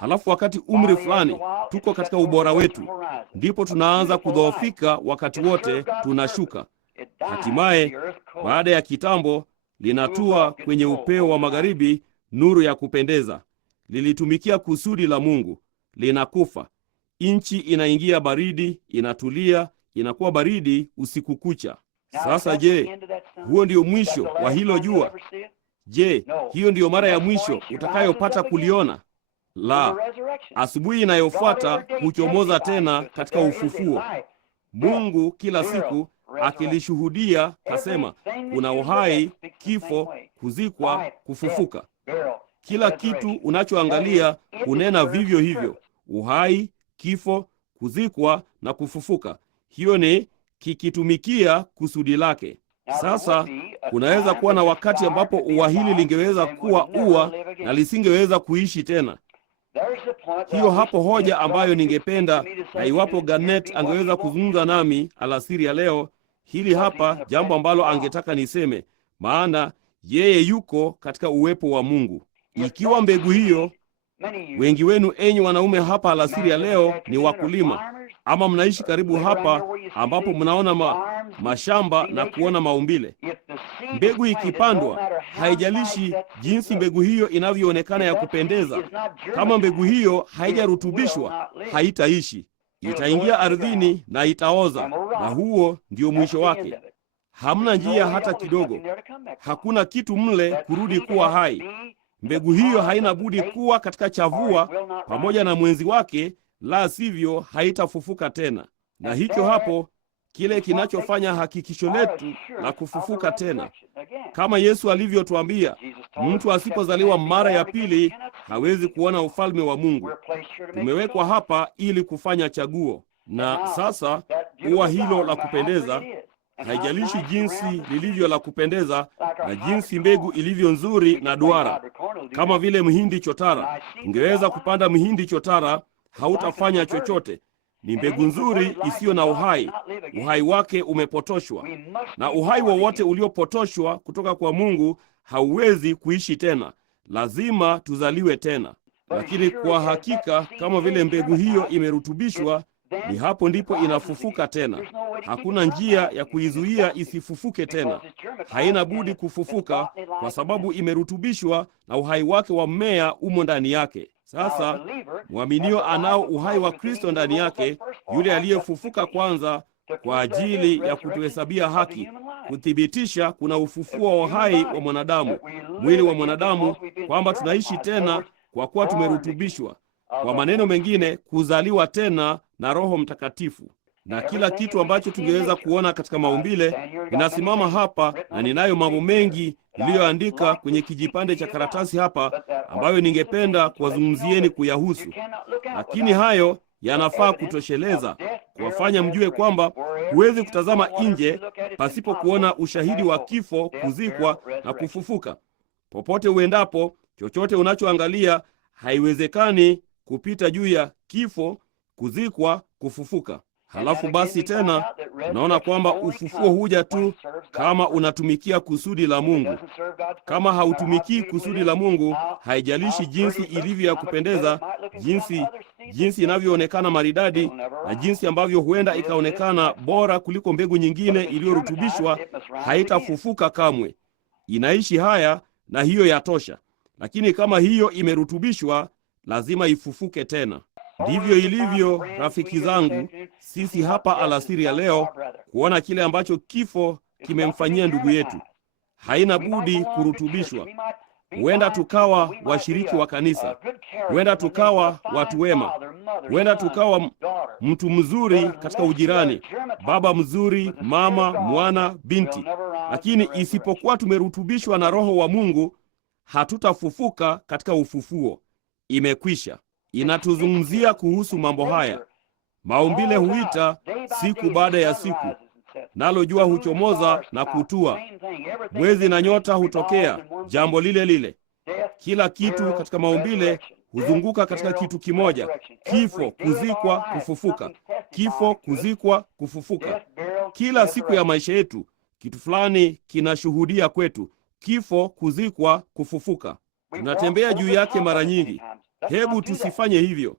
Halafu wakati umri fulani tuko katika ubora wetu, ndipo tunaanza kudhoofika, wakati wote tunashuka. Hatimaye baada ya kitambo linatua kwenye upeo wa magharibi, nuru ya kupendeza. Lilitumikia kusudi la Mungu, linakufa. Nchi inaingia baridi, inatulia, inakuwa baridi usiku kucha. Sasa je, huo ndio mwisho wa hilo jua? Je, hiyo ndiyo mara ya mwisho utakayopata kuliona? La, asubuhi inayofuata huchomoza tena katika ufufuo. Mungu kila siku akilishuhudia, kasema kuna uhai, kifo, kuzikwa, kufufuka. Kila kitu unachoangalia hunena vivyo hivyo: uhai, kifo, kuzikwa na kufufuka. Hiyo ni kikitumikia kusudi lake. Sasa kunaweza kuwa na wakati ambapo ua hili lingeweza kuwa ua na lisingeweza kuishi tena. Hiyo hapo hoja ambayo ningependa, na iwapo Garnett angeweza kuzungumza nami alasiri ya leo, hili hapa jambo ambalo angetaka niseme, maana yeye yuko katika uwepo wa Mungu. Ikiwa mbegu hiyo, wengi wenu enyi wanaume hapa alasiri ya leo ni wakulima, ama mnaishi karibu hapa ambapo mnaona mashamba na kuona maumbile. Mbegu ikipandwa, haijalishi jinsi mbegu hiyo inavyoonekana ya kupendeza, kama mbegu hiyo haijarutubishwa, haitaishi. Itaingia ardhini na itaoza, na huo ndio mwisho wake. Hamna njia hata kidogo. Hakuna kitu mle kurudi kuwa hai. Mbegu hiyo haina budi kuwa katika chavua pamoja na mwenzi wake, la sivyo haitafufuka tena. Na hicho hapo kile kinachofanya hakikisho letu la kufufuka tena. Kama Yesu alivyotuambia, mtu asipozaliwa mara ya pili hawezi kuona ufalme wa Mungu. Tumewekwa hapa ili kufanya chaguo. Na sasa ua hilo la kupendeza, haijalishi jinsi lilivyo la kupendeza na jinsi mbegu ilivyo nzuri na duara, kama vile mhindi chotara. Ungeweza kupanda mhindi chotara, hautafanya chochote. ni mbegu nzuri isiyo na uhai. Uhai wake umepotoshwa, na uhai wowote uliopotoshwa kutoka kwa Mungu hauwezi kuishi tena. Lazima tuzaliwe tena. Lakini kwa hakika, kama vile mbegu hiyo imerutubishwa, ni hapo ndipo inafufuka tena. Hakuna njia ya kuizuia isifufuke tena. Haina budi kufufuka kwa sababu imerutubishwa na uhai wake wa mmea umo ndani yake. Sasa mwaminio anao uhai wa Kristo ndani yake, yule aliyefufuka kwanza kwa ajili ya kutuhesabia haki, kuthibitisha kuna ufufuo wa uhai wa mwanadamu, mwili wa mwanadamu, kwamba tunaishi tena kwa kuwa tumerutubishwa. Kwa maneno mengine, kuzaliwa tena na Roho Mtakatifu. Na kila kitu ambacho tungeweza kuona katika maumbile, ninasimama hapa na ninayo mambo mengi niliyoandika kwenye kijipande cha karatasi hapa ambayo ningependa kuwazungumzieni kuyahusu. Lakini hayo yanafaa kutosheleza kuwafanya mjue kwamba huwezi kutazama nje pasipo kuona ushahidi wa kifo, kuzikwa na kufufuka. Popote uendapo, chochote unachoangalia haiwezekani kupita juu ya kifo, kuzikwa, kufufuka. Halafu basi tena unaona kwamba ufufuo huja tu kama unatumikia kusudi la Mungu. Kama hautumikii kusudi la Mungu, haijalishi jinsi ilivyo ya kupendeza, jinsi inavyoonekana maridadi, na jinsi ambavyo huenda ikaonekana bora kuliko mbegu nyingine iliyorutubishwa, haitafufuka kamwe. Inaishi haya, na hiyo yatosha. Lakini kama hiyo imerutubishwa, lazima ifufuke tena. Ndivyo ilivyo, rafiki zangu, sisi hapa alasiri ya leo, kuona kile ambacho kifo kimemfanyia ndugu yetu. Haina budi kurutubishwa. Huenda tukawa washiriki wa kanisa, huenda tukawa watu wema, huenda tukawa mtu mzuri katika ujirani, baba mzuri, mama, mwana, binti. Lakini isipokuwa tumerutubishwa na Roho wa Mungu, hatutafufuka katika ufufuo. Imekwisha. Inatuzungumzia kuhusu mambo haya. Maumbile huita siku baada ya siku, nalo jua huchomoza na kutua, mwezi na nyota hutokea, jambo lile lile. Kila kitu katika maumbile huzunguka katika kitu kimoja: kifo, kuzikwa, kufufuka. Kifo, kuzikwa, kufufuka. Kila siku ya maisha yetu kitu fulani kinashuhudia kwetu: kifo, kuzikwa, kufufuka. Tunatembea juu yake mara nyingi. Hebu tusifanye hivyo.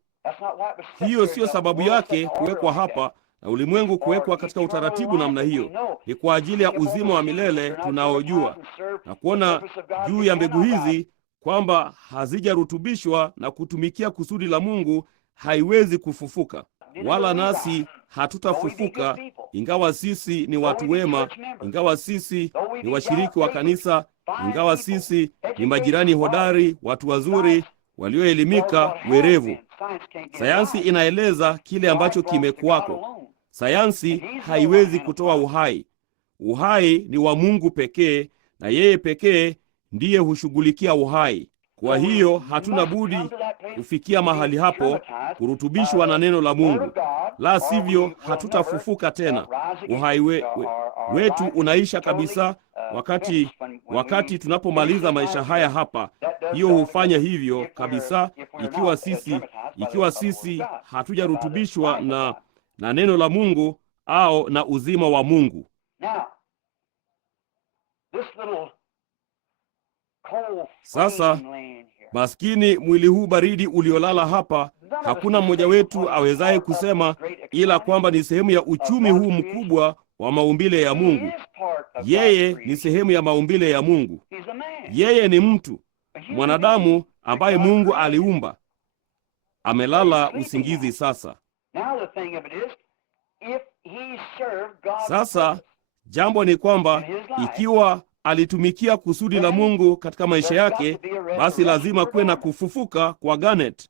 Hiyo siyo sababu yake kuwekwa hapa na ulimwengu kuwekwa katika utaratibu namna hiyo. Ni kwa ajili ya uzima wa milele tunaojua na kuona juu ya mbegu hizi kwamba hazijarutubishwa na kutumikia kusudi la Mungu, haiwezi kufufuka. Wala nasi hatutafufuka, ingawa sisi ni watu wema, ingawa sisi ni washiriki wa kanisa, ingawa sisi ni majirani hodari, watu wazuri, walioelimika, werevu. Sayansi inaeleza kile ambacho kimekuwako. Sayansi haiwezi kutoa uhai. Uhai ni wa Mungu pekee, na yeye pekee ndiye hushughulikia uhai. Kwa hiyo hatuna budi kufikia mahali hapo, kurutubishwa na neno la Mungu. La sivyo hatutafufuka tena. Uhai wetu unaisha kabisa wakati tunapomaliza maisha haya hapa. Hiyo hufanya hivyo kabisa ikiwa sisi hatujarutubishwa na neno la Mungu au na uzima wa Mungu. Sasa maskini mwili huu baridi uliolala hapa, hakuna mmoja wetu awezaye kusema ila kwamba ni sehemu ya uchumi huu mkubwa wa maumbile ya Mungu. Yeye ni sehemu ya maumbile ya Mungu. Yeye ni mtu, mwanadamu ambaye Mungu aliumba. Amelala usingizi sasa. Sasa jambo ni kwamba ikiwa alitumikia kusudi la Mungu katika maisha yake, basi lazima kuwe na kufufuka kwa Garnet.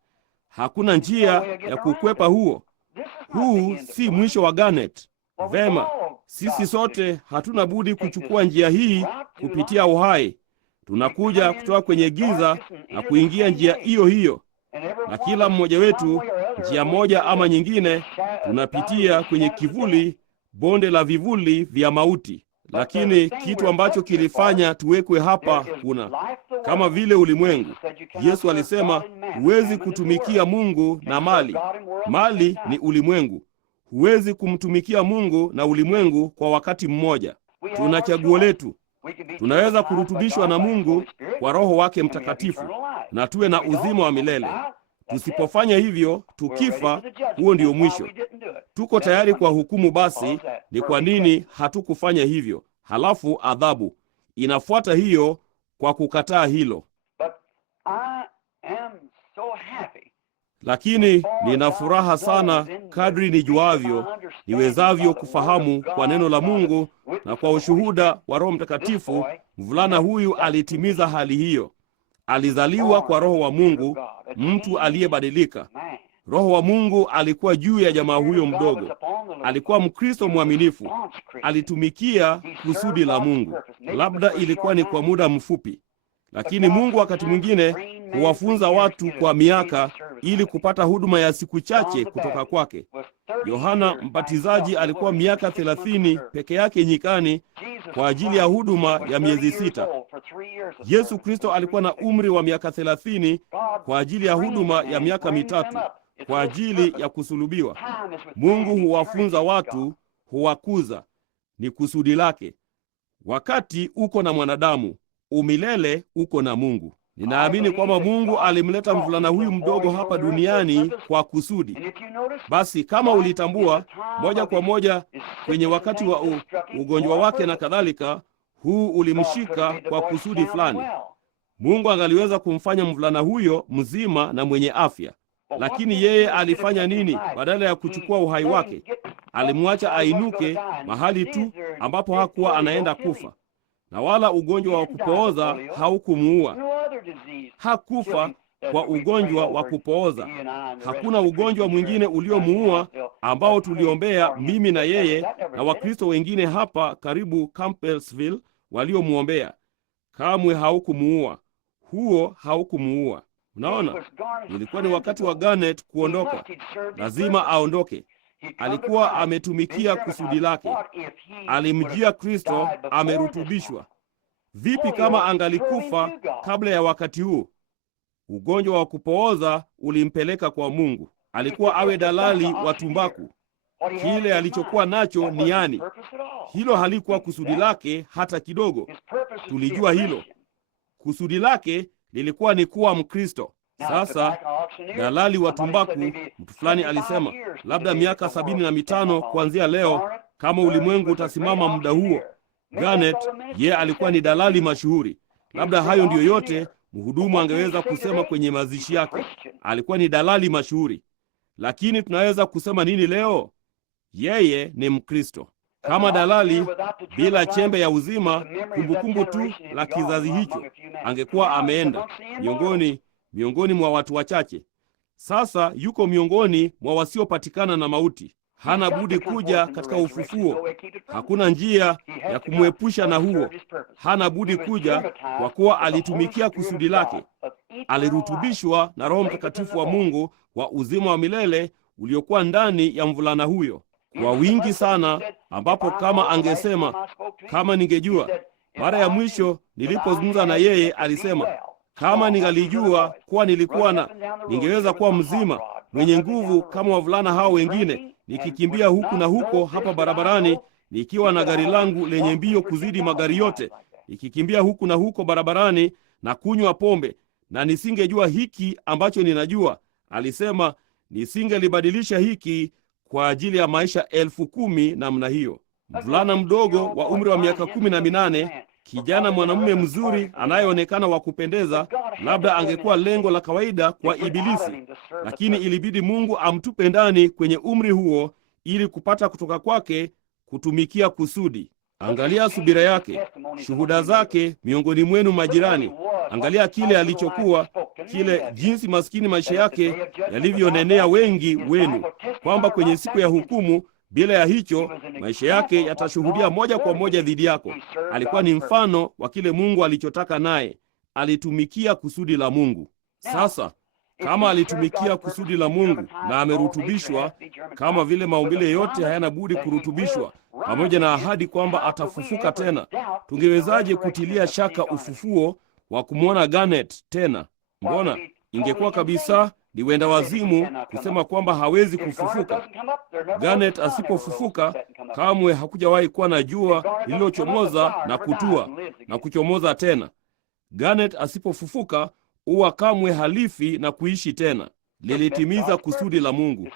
Hakuna njia ya kukwepa huo. Huu si mwisho wa Garnet. Vema, sisi sote hatuna budi kuchukua njia hii kupitia uhai. Tunakuja kutoka kwenye giza na kuingia njia hiyo hiyo, na kila mmoja wetu njia moja ama nyingine tunapitia kwenye kivuli, bonde la vivuli vya mauti. Lakini kitu ambacho kilifanya tuwekwe hapa, kuna kama vile ulimwengu. Yesu alisema huwezi kutumikia Mungu na mali. Mali ni ulimwengu. Huwezi kumtumikia Mungu na ulimwengu kwa wakati mmoja. Tuna chaguo letu. Tunaweza kurutubishwa na Mungu kwa Roho wake Mtakatifu na tuwe na uzima wa milele. Tusipofanya hivyo, tukifa, huo ndio mwisho. Tuko tayari kwa hukumu. Basi ni kwa nini hatukufanya hivyo? Halafu adhabu inafuata hiyo kwa kukataa hilo. Lakini nina furaha sana kadri nijuavyo, niwezavyo kufahamu kwa neno la Mungu na kwa ushuhuda wa Roho Mtakatifu, mvulana huyu alitimiza hali hiyo. Alizaliwa kwa Roho wa Mungu, mtu aliyebadilika. Roho wa Mungu alikuwa juu ya jamaa huyo mdogo. Alikuwa Mkristo mwaminifu. Alitumikia kusudi la Mungu. Labda ilikuwa ni kwa muda mfupi, lakini Mungu wakati mwingine huwafunza watu kwa miaka ili kupata huduma ya siku chache kutoka kwake. Yohana Mbatizaji alikuwa miaka 30 peke yake nyikani kwa ajili ya huduma ya miezi 6. Yesu Kristo alikuwa na umri wa miaka 30 kwa ajili ya huduma ya miaka 3 kwa ajili ya kusulubiwa. Mungu huwafunza watu, huwakuza. Ni kusudi lake. Wakati uko na mwanadamu, umilele uko na Mungu. Ninaamini kwamba Mungu alimleta mvulana huyu mdogo hapa duniani kwa kusudi. Basi kama ulitambua moja kwa moja kwenye wakati wa ugonjwa wake na kadhalika, huu ulimshika kwa kusudi fulani. Mungu angaliweza kumfanya mvulana huyo mzima na mwenye afya. Lakini yeye alifanya nini? Badala ya kuchukua uhai wake, alimwacha ainuke mahali tu ambapo hakuwa anaenda kufa. Na wala ugonjwa wa kupooza haukumuua. Hakufa kwa ugonjwa wa kupooza. Hakuna ugonjwa mwingine uliomuua ambao tuliombea mimi na yeye na Wakristo wengine hapa karibu Campbellsville waliomuombea. Kamwe haukumuua. Huo haukumuua. Unaona, ilikuwa ni wakati wa Garnett kuondoka. Lazima aondoke. Alikuwa ametumikia kusudi lake. Alimjia Kristo, amerutubishwa. Vipi kama angalikufa kabla ya wakati huu? Ugonjwa wa kupooza ulimpeleka kwa Mungu. Alikuwa awe dalali wa tumbaku. Kile alichokuwa nacho ni yani. Hilo halikuwa kusudi lake hata kidogo. Tulijua hilo. Kusudi lake lilikuwa ni kuwa Mkristo. Sasa dalali wa tumbaku, mtu fulani alisema, labda miaka 75 kuanzia leo, kama ulimwengu utasimama muda huo. Garnett, yeye alikuwa ni dalali mashuhuri. Labda hayo ndiyo yote mhudumu angeweza kusema kwenye mazishi yake. Alikuwa ni dalali mashuhuri. Lakini tunaweza kusema nini leo? Yeye ni Mkristo. Kama dalali bila chembe ya uzima, kumbukumbu tu la kizazi hicho, angekuwa ameenda miongoni mwa watu wachache. Sasa yuko miongoni mwa wasiopatikana na mauti. Hana budi kuja katika ufufuo. Hakuna njia ya kumwepusha na huo. Hana budi kuja kwa kuwa alitumikia kusudi lake. Alirutubishwa na Roho Mtakatifu wa Mungu wa uzima wa milele uliokuwa ndani ya mvulana huyo kwa wingi sana, ambapo kama angesema, kama ningejua. Mara ya mwisho nilipozungumza na yeye alisema, kama ningalijua kuwa ningeweza kuwa mzima, mwenye nguvu kama wavulana hao wengine, nikikimbia huku na huko hapa barabarani, nikiwa na gari langu lenye mbio kuzidi magari yote, nikikimbia huku na huko barabarani na kunywa pombe, na nisingejua hiki ambacho ninajua. Alisema nisingelibadilisha hiki kwa ajili ya maisha 10,000 namna hiyo. Mvulana mdogo wa umri wa miaka 18, kijana mwanamume mzuri anayeonekana wa kupendeza, labda angekuwa lengo la kawaida kwa Ibilisi, lakini ilibidi Mungu amtupe ndani kwenye umri huo ili kupata kutoka kwake kutumikia kusudi. Angalia subira yake, shuhuda zake miongoni mwenu majirani. Angalia kile alichokuwa, jinsi maskini maisha yake yalivyonenea wengi wenu, kwamba kwenye siku ya hukumu, bila ya hicho, maisha yake yatashuhudia moja kwa moja dhidi yako. Alikuwa ni mfano wa kile Mungu alichotaka, naye alitumikia kusudi la Mungu. Sasa kama alitumikia kusudi la Mungu na amerutubishwa, kama vile maumbile yote hayana budi kurutubishwa, pamoja na ahadi kwamba atafufuka tena, tungewezaje kutilia shaka ufufuo wa kumwona Garnett tena? Mbona ingekuwa kabisa ni wenda wazimu kusema kwamba hawezi kufufuka. Garnet asipofufuka, kamwe hakujawahi kuwa na jua lililochomoza na kutua na kuchomoza tena. Garnet asipofufuka, ua kamwe halifi na kuishi tena. Lilitimiza kusudi la Mungu,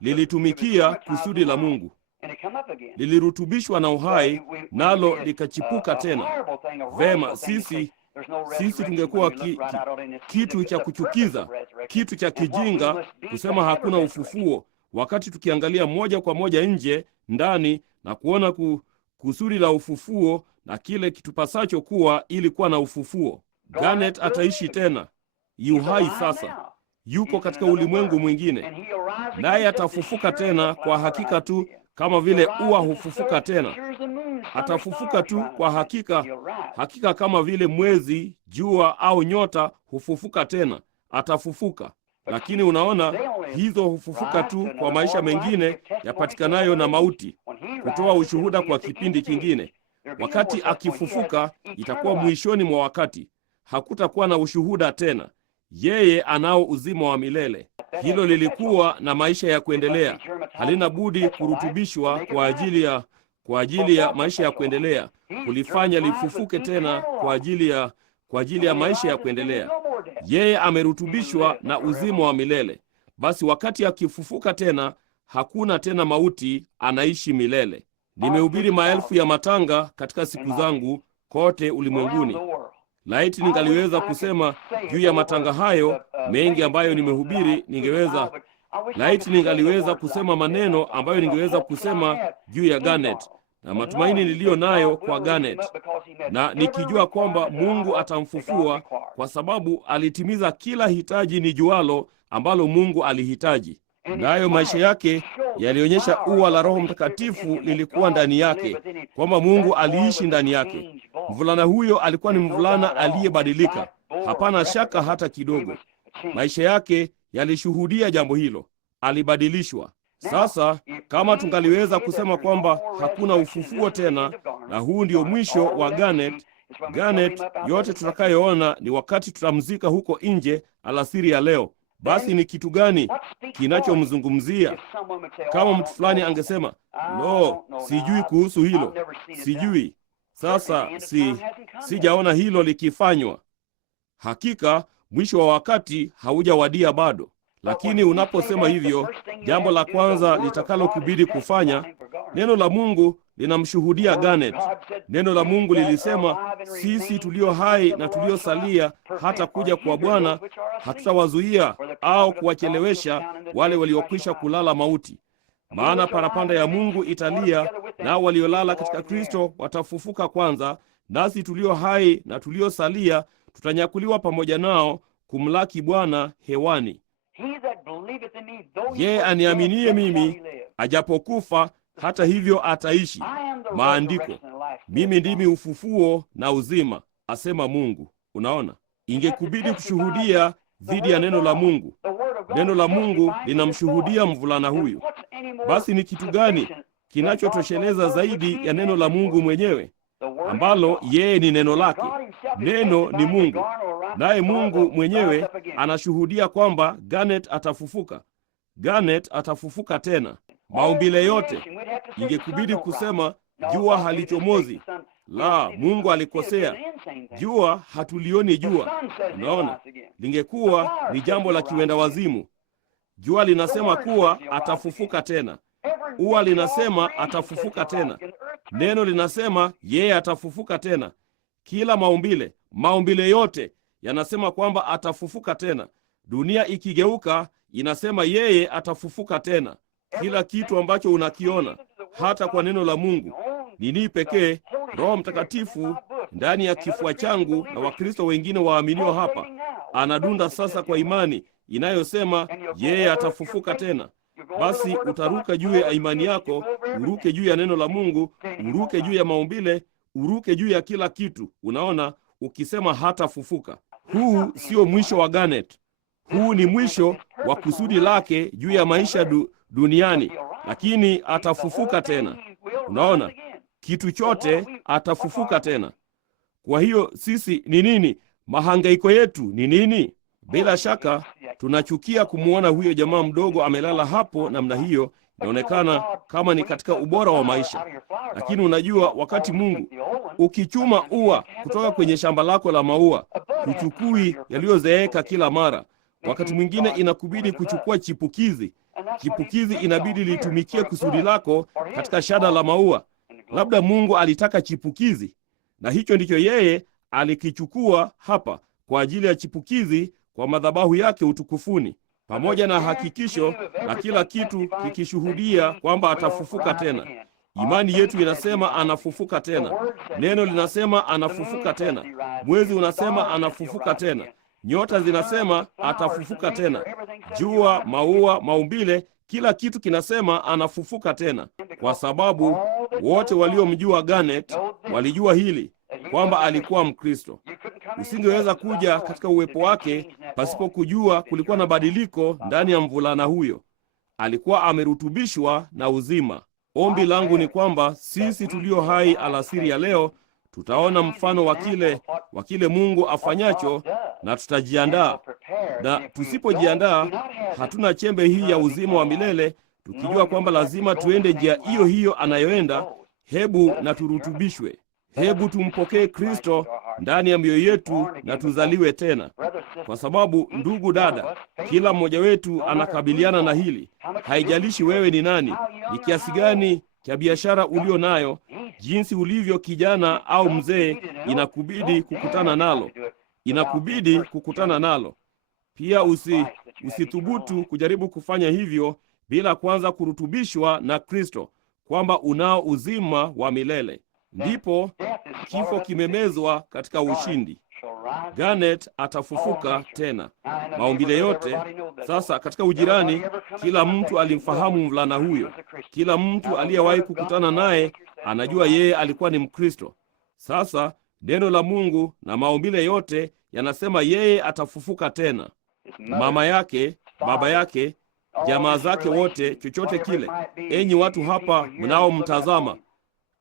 lilitumikia kusudi la Mungu, lilirutubishwa na uhai, nalo likachipuka tena. Vema, sisi tungekuwa kitu cha kuchukiza, kitu cha kijinga kusema hakuna ufufuo, wakati tukiangalia moja kwa moja nje ndani na kuona kusudi la ufufuo na kile kitupasacho kuwa ili kuwa na ufufuo. Garnet ataishi tena, yu hai sasa, yuko katika ulimwengu mwingine, naye atafufuka tena kwa hakika tu, kama vile ua hufufuka tena. Atafufuka tu kwa hakika kama vile mwezi, jua au nyota hufufuka tena. Atafufuka. Lakini unaona, hizo hufufuka tu kwa maisha mengine yapatikanayo na mauti, kutoa ushuhuda kwa kipindi kingine. Wakati akifufuka, itakuwa mwishoni mwa wakati. Hakutakuwa na ushuhuda tena. Yeye anao uzima wa milele. Hilo lilikuwa na maisha ya kuendelea, halina budi kurutubishwa kwa ajili ya maisha ya kuendelea, kulifanya lifufuke tena kwa ajili ya maisha ya kuendelea. Yeye amerutubishwa na uzima wa milele. Basi wakati akifufuka tena, hakuna tena mauti, anaishi milele. Nimehubiri maelfu ya matanga katika siku zangu kote ulimwenguni. Laiti ningaliweza kusema juu ya matanga hayo mengi ambayo nimehubiri, laiti ningaliweza kusema maneno ambayo ningeweza kusema juu ya Garnet na matumaini niliyo nayo kwa Garnet, na nikijua kwamba Mungu atamfufua, kwa sababu alitimiza kila hitaji ni jualo ambalo Mungu alihitaji. Nayo maisha yake yalionyesha ua la Roho Mtakatifu lilikuwa ndani yake, kwamba Mungu aliishi ndani yake. Mvulana huyo alikuwa ni mvulana aliyebadilika, hapana shaka hata kidogo. Maisha yake yalishuhudia jambo hilo, alibadilishwa. Sasa kama tungaliweza kusema kwamba hakuna ufufuo tena, na huu ndio mwisho wa Garnet, yote tutakayoona ni wakati tutamzika huko nje alasiri ya leo. Basi ni kitu gani kinachomzungumzia? Kama mtu fulani angesema, sijui kuhusu hilo, sijui. Sasa sijaona hilo likifanywa. Hakika mwisho wa wakati haujawadia bado. Lakini unaposema hivyo, jambo la kwanza litakalokubidi kufanya, neno la Mungu linamshuhudia Garnet. Neno la Mungu lilisema, sisi tulio hai na tuliosalia hata kuja kwa Bwana hatutawazuia au kuwachelewesha wale waliokwisha kulala mauti. Maana parapanda ya Mungu italia, nao waliolala katika Kristo watafufuka kwanza, nasi tulio hai na tuliosalia tutanyakuliwa pamoja nao kumlaki Bwana hewani. Yeye aniaminie mimi, ajapokufa hata hivyo ataishi. Maandiko, mimi ndimi ufufuo na uzima, asema Mungu. Unaona, ingekubidi kushuhudia dhidi ya neno la Mungu. Neno la Mungu linamshuhudia mvulana huyu. Basi ni kitu gani kinachotosheleza zaidi ya neno la Mungu mwenyewe, ambalo yeye ni neno lake? Neno ni Mungu, naye Mungu mwenyewe anashuhudia kwamba Garnet atafufuka. Garnet atafufuka tena. Maumbile yote, ingekubidi kusema jua halichomozi. La, Mungu alikosea. Jua hatulioni jua. Unaona, lingekuwa ni jambo la kiwenda wazimu. Jua linasema kuwa atafufuka tena. Ua linasema atafufuka tena. Neno linasema yeye atafufuka tena. Kila maumbile yote yanasema kwamba atafufuka tena. Dunia ikigeuka inasema yeye atafufuka tena. Kila kitu ambacho unakiona, hata kwa neno la Mungu, nini pekee, Roho Mtakatifu ndani ya kifua changu na Wakristo wengine waaminio hapa, anadunda sasa kwa imani inayosema yeye atafufuka tena. Basi utaruka juu ya imani yako, uruke juu ya neno la Mungu, uruke juu ya maumbile, uruke juu ya kila kitu. Unaona, ukisema hatafufuka. Huu sio mwisho wa Garnet. Huu ni mwisho wa kusudi lake juu ya maisha duniani, lakini atafufuka tena. Unaona, kitu chote atafufuka tena. Kwa hiyo sisi ni nini? Mahangaiko yetu ni nini? Bila shaka tunachukia kumuona huyo jamaa mdogo amelala hapo namna hiyo. Inaonekana kama ni katika ubora wa maisha. Lakini unajua, wakati Mungu ukichuma ua kutoka kwenye shamba lako la maua, huchukui yaliyozeeka kila mara. Wakati mwingine inakubidi kuchukua chipukizi. Chipukizi inabidi litumikie kusudi lako katika shada la maua. Labda Mungu alitaka chipukizi, na hicho ndicho yeye alikichukua hapa kwa ajili ya chipukizi kwa madhabahu yake utukufuni, pamoja na hakikisho na kila kitu kikishuhudia kwamba atafufuka tena. Imani yetu inasema anafufuka tena. Neno linasema anafufuka tena. Mwezi unasema anafufuka tena. Nyota zinasema atafufuka tena. Jua, maua, maumbile, kila kitu kinasema anafufuka tena, kwa sababu wote waliomjua Garnett walijua hili, kwamba alikuwa Mkristo. Usingeweza kuja katika uwepo wake pasipo kujua kulikuwa na badiliko ndani ya mvulana huyo. Alikuwa amerutubishwa na uzima. Ombi langu ni kwamba sisi tulio hai alasiri ya leo tutaona mfano wa kile Mungu afanyacho, na tutajiandaa. Na tusipojiandaa, hatuna chembe hii ya uzima wa milele, tukijua kwamba lazima tuende njia hiyo hiyo anayoenda. Hebu na turutubishwe. Hebu tumpokee Kristo ndani ya mioyo yetu na tuzaliwe tena, kwa sababu ndugu, dada, kila mmoja wetu anakabiliana na hili. Haijalishi wewe ni nani, ni kiasi gani cha biashara ulio nayo, jinsi ulivyo kijana au mzee, inakubidi kukutana nalo. Inakubidi kukutana nalo. Pia usithubutu kujaribu kufanya hivyo bila kwanza kurutubishwa na Kristo, kwamba unao uzima wa milele. Ndipo kifo kimemezwa katika ushindi. Garnett atafufuka tena. Maumbile yote sasa katika ujirani, kila mtu alimfahamu mvulana huyo. Kila mtu aliyewahi kukutana naye anajua yeye alikuwa ni Mkristo. Sasa neno la Mungu na maumbile yote yanasema yeye atafufuka tena. Mama yake, baba yake, jamaa zake wote, chochote kile. Enyi watu hapa mnaomtazama,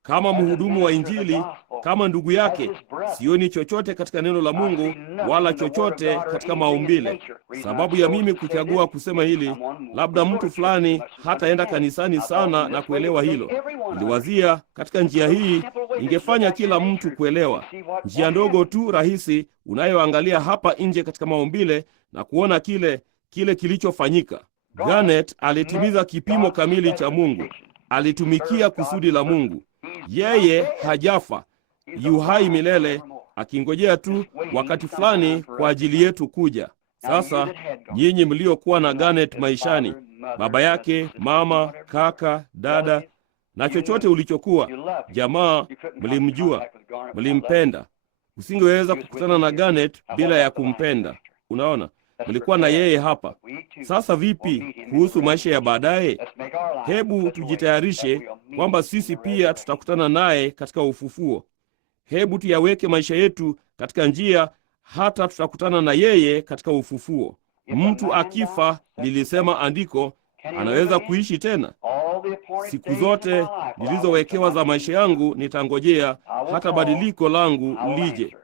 kama mhudumu wa Injili, kama ndugu yake, sioni chochote katika neno la Mungu wala chochote katika maumbile. Sababu ya mimi kuchagua kusema hili, labda mtu fulani hataenda kanisani sana na kuelewa hilo. Niliwazia katika njia hii ingefanya kila mtu kuelewa. Njia ndogo tu rahisi unayoangalia hapa nje katika maumbile na kuona kile kilichofanyika. Garnett alitimiza kipimo kamili cha Mungu. Alitumikia kusudi la Mungu. Yeye hajafa, yu hai milele, akingojea tu wakati fulani kwa ajili yetu kuja. Sasa nyinyi mliokuwa na Garnett maishani, baba yake, mama, kaka, dada na chochote ulichokuwa, jamaa, mlimjua, mlimpenda. Usingeweza kukutana na Garnett bila ya kumpenda. Unaona, mlikuwa na yeye hapa. Sasa vipi kuhusu maisha ya baadaye? Hebu tujitayarishe kwamba sisi pia tutakutana naye katika ufufuo. Hebu tuyaweke maisha yetu katika njia hata tutakutana na yeye katika ufufuo. Mtu akifa, lilisema andiko, anaweza kuishi tena. Siku zote nilizowekewa za maisha yangu nitangojea hata badiliko langu lije.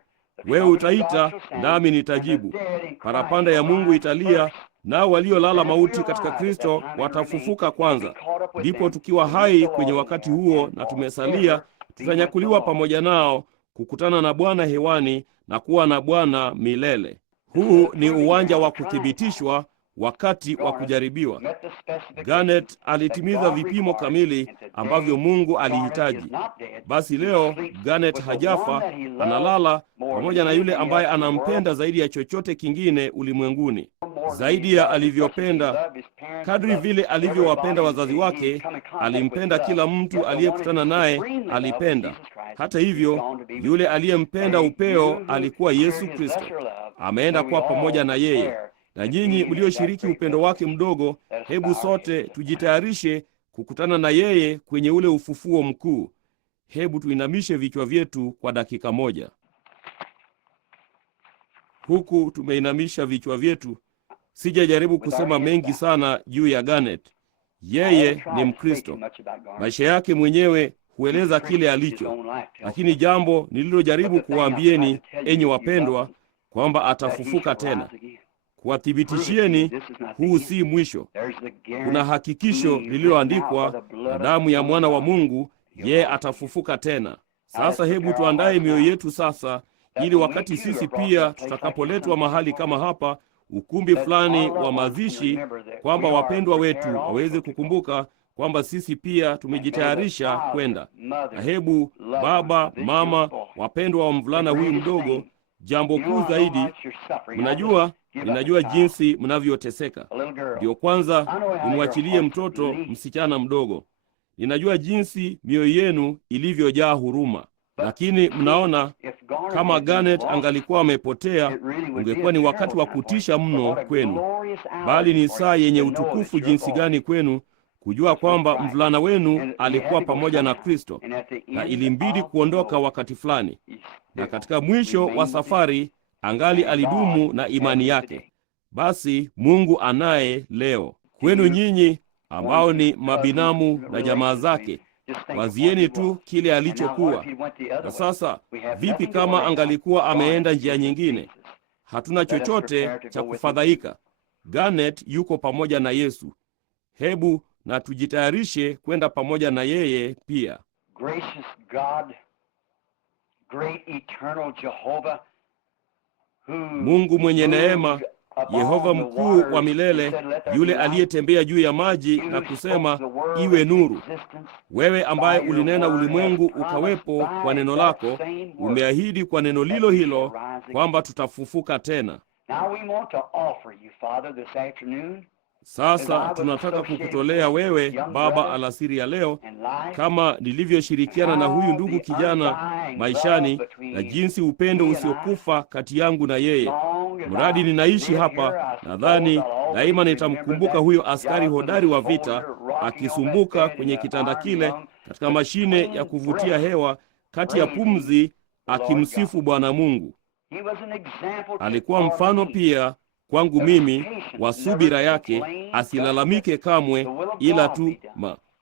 Wewe utaita nami nitajibu. Parapanda ya Mungu italia, nao waliolala mauti katika Kristo watafufuka kwanza. Ndipo tukiwa hai kwenye wakati huo na tumesalia, tutanyakuliwa pamoja nao kukutana na Bwana hewani na kuwa na Bwana milele. Huu ni uwanja wa kuthibitishwa, wakati wa kujaribiwa. Garnett alitimiza vipimo kamili ambavyo Mungu alihitaji. Basi leo Garnett hajafa, analala pamoja na yule ambaye anampenda zaidi ya chochote kingine ulimwenguni, zaidi ya alivyopenda. Kadri vile alivyowapenda wazazi wake, alimpenda kila mtu aliyekutana naye, alipenda. Hata hivyo, yule aliyempenda upeo alikuwa Yesu Kristo. Ameenda kuwa pamoja na yeye. Na nyinyi mlioshiriki upendo wake mdogo, hebu sote tujitayarishe kukutana na yeye kwenye ule ufufuo mkuu. Hebu tuinamishe vichwa vyetu kwa dakika moja. Huku tumeinamisha vichwa vyetu, sijajaribu kusema mengi sana juu ya Garnett. Yeye ni Mkristo. Maisha yake mwenyewe hueleza kile alicho. Lakini jambo nililojaribu kuwaambieni, enyi wapendwa, kwamba atafufuka tena. kuwathibitishieni huu si mwisho. Kuna hakikisho lililoandikwa na damu ya mwana wa Mungu, yeye atafufuka tena. Sasa hebu tuandae mioyo yetu sasa, ili wakati sisi pia tutakapoletwa mahali kama hapa, ukumbi fulani wa mazishi, kwamba wapendwa wetu waweze kukumbuka kwamba sisi pia tumejitayarisha kwenda. Na hebu baba, mama, wapendwa wa mvulana huyu mdogo, jambo kuu zaidi, ninajua jinsi mnavyoteseka. Ndio kwanza nimwachilie mtoto msichana mdogo. Ninajua jinsi mioyo yenu ilivyojaa huruma. Lakini mnaona, kama Garnet angalikuwa amepotea, ungekuwa ni wakati wa kutisha mno kwenu. Bali ni saa yenye utukufu jinsi gani kwenu kujua kwamba mvulana wenu alikuwa pamoja na Kristo, na ilimbidi kuondoka wakati fulani, na katika mwisho wa safari angali alidumu na imani yake. Basi Mungu anaye leo kwenu nyinyi ambao ni mabinamu na jamaa zake. Wazieni tu kile alichokuwa. Na sasa vipi kama angalikuwa ameenda njia nyingine? Hatuna chochote cha kufadhaika. Garnet yuko pamoja na Yesu. Hebu na tujitayarishe kwenda pamoja na yeye pia. Gracious God, great eternal Jehovah, Mungu mwenye neema, Yehova mkuu wa milele, yule aliyetembea juu ya maji na kusema iwe nuru. Wewe ambaye ulinena ulimwengu ukawepo kwa neno lako, umeahidi kwa neno lilo hilo kwamba tutafufuka tena. Sasa tunataka kukutolea wewe Baba alasiri ya leo, kama nilivyoshirikiana na huyu ndugu kijana maishani, na jinsi upendo usiokufa kati yangu na yeye. Mradi ninaishi hapa, nadhani daima nitamkumbuka huyo askari hodari wa vita akisumbuka kwenye kitanda kile katika mashine ya kuvutia hewa kati ya pumzi, akimsifu Bwana Mungu. Alikuwa mfano pia kwangu mimi wa subira yake, asilalamike kamwe, ila tu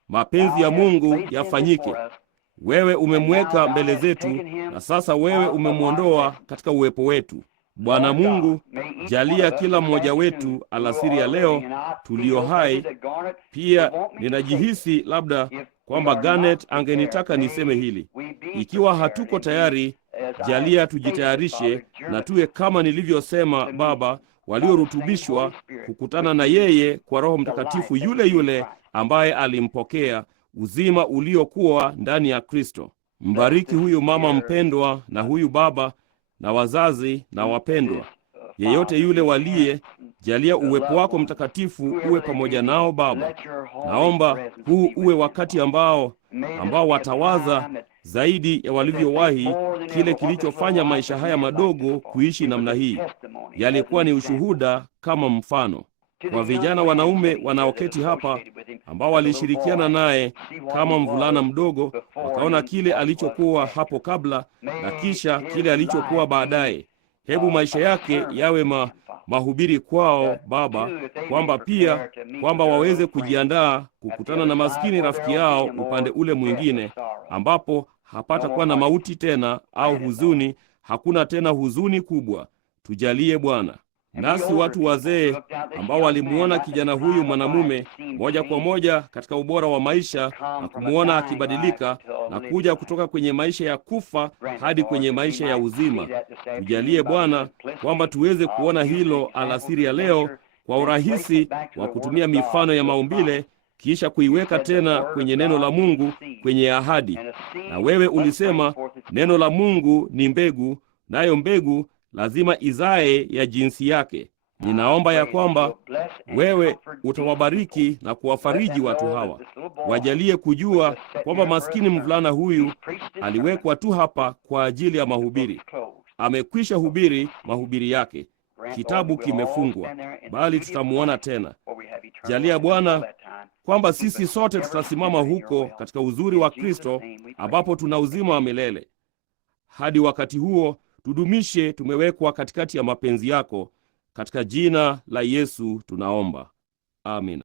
mapenzi ya Mungu yafanyike. Wewe umemweka mbele zetu, na sasa wewe umemwondoa katika uwepo wetu. Bwana Mungu, jalia kila mmoja wetu alasiri ya leo tulio hai. Pia ninajihisi labda kwamba Garnet angenitaka niseme hili. Ikiwa hatuko tayari, jalia tujitayarishe na tuwe kama nilivyosema, Baba, waliorutubishwa kukutana na yeye kwa Roho Mtakatifu yule yule ambaye alimpokea, uzima uliokuwa ndani ya Kristo. Mbariki huyu mama mpendwa na huyu baba na wazazi na wapendwa, yeyote yule waliye, jalia uwepo wako mtakatifu uwe pamoja nao Baba. Naomba huu uwe wakati ambao watawaza zaidi ya walivyowahi kile kilichofanya maisha haya madogo kuishi namna hii. Yalikuwa ni ushuhuda kama mfano kwa vijana wanaume wanaoketi hapa ambao walishirikiana naye kama mvulana mdogo, wakaona kile alichokuwa hapo kabla na kisha kile alichokuwa baadaye. Hebu maisha yake yawe mahubiri kwao Baba, kwamba waweze kujiandaa kukutana na maskini rafiki yao upande ule mwingine, ambapo hapata kuwa na mauti tena au huzuni. Hakuna tena huzuni kubwa. Tujalie Bwana. Nasi watu wazee ambao walimuona kijana huyu mwanamume moja kwa moja katika ubora wa maisha na kumuona akibadilika na kuja kutoka kwenye maisha ya kufa hadi kwenye maisha ya uzima, tujalie Bwana kwamba tuweze kuona hilo alasiri ya leo kwa urahisi wa kutumia mifano ya maumbile, kisha kuiweka tena kwenye neno la Mungu, kwenye ahadi. Na wewe ulisema neno la Mungu ni mbegu, nayo mbegu lazima izae ya jinsi yake. Ninaomba ya kwamba wewe utawabariki na kuwafariji watu hawa. Wajalie kujua kwamba maskini mvulana huyu aliwekwa tu hapa kwa ajili ya mahubiri. Amekwisha hubiri mahubiri yake. Kitabu kimefungwa, bali tutamuona tena. Jalia Bwana kwamba sisi sote tutasimama huko katika uzuri wa Kristo, ambapo tuna uzima wa milele. Hadi wakati huo tudumishe tumewekwa katikati ya mapenzi yako. Katika jina la Yesu tunaomba. Amina.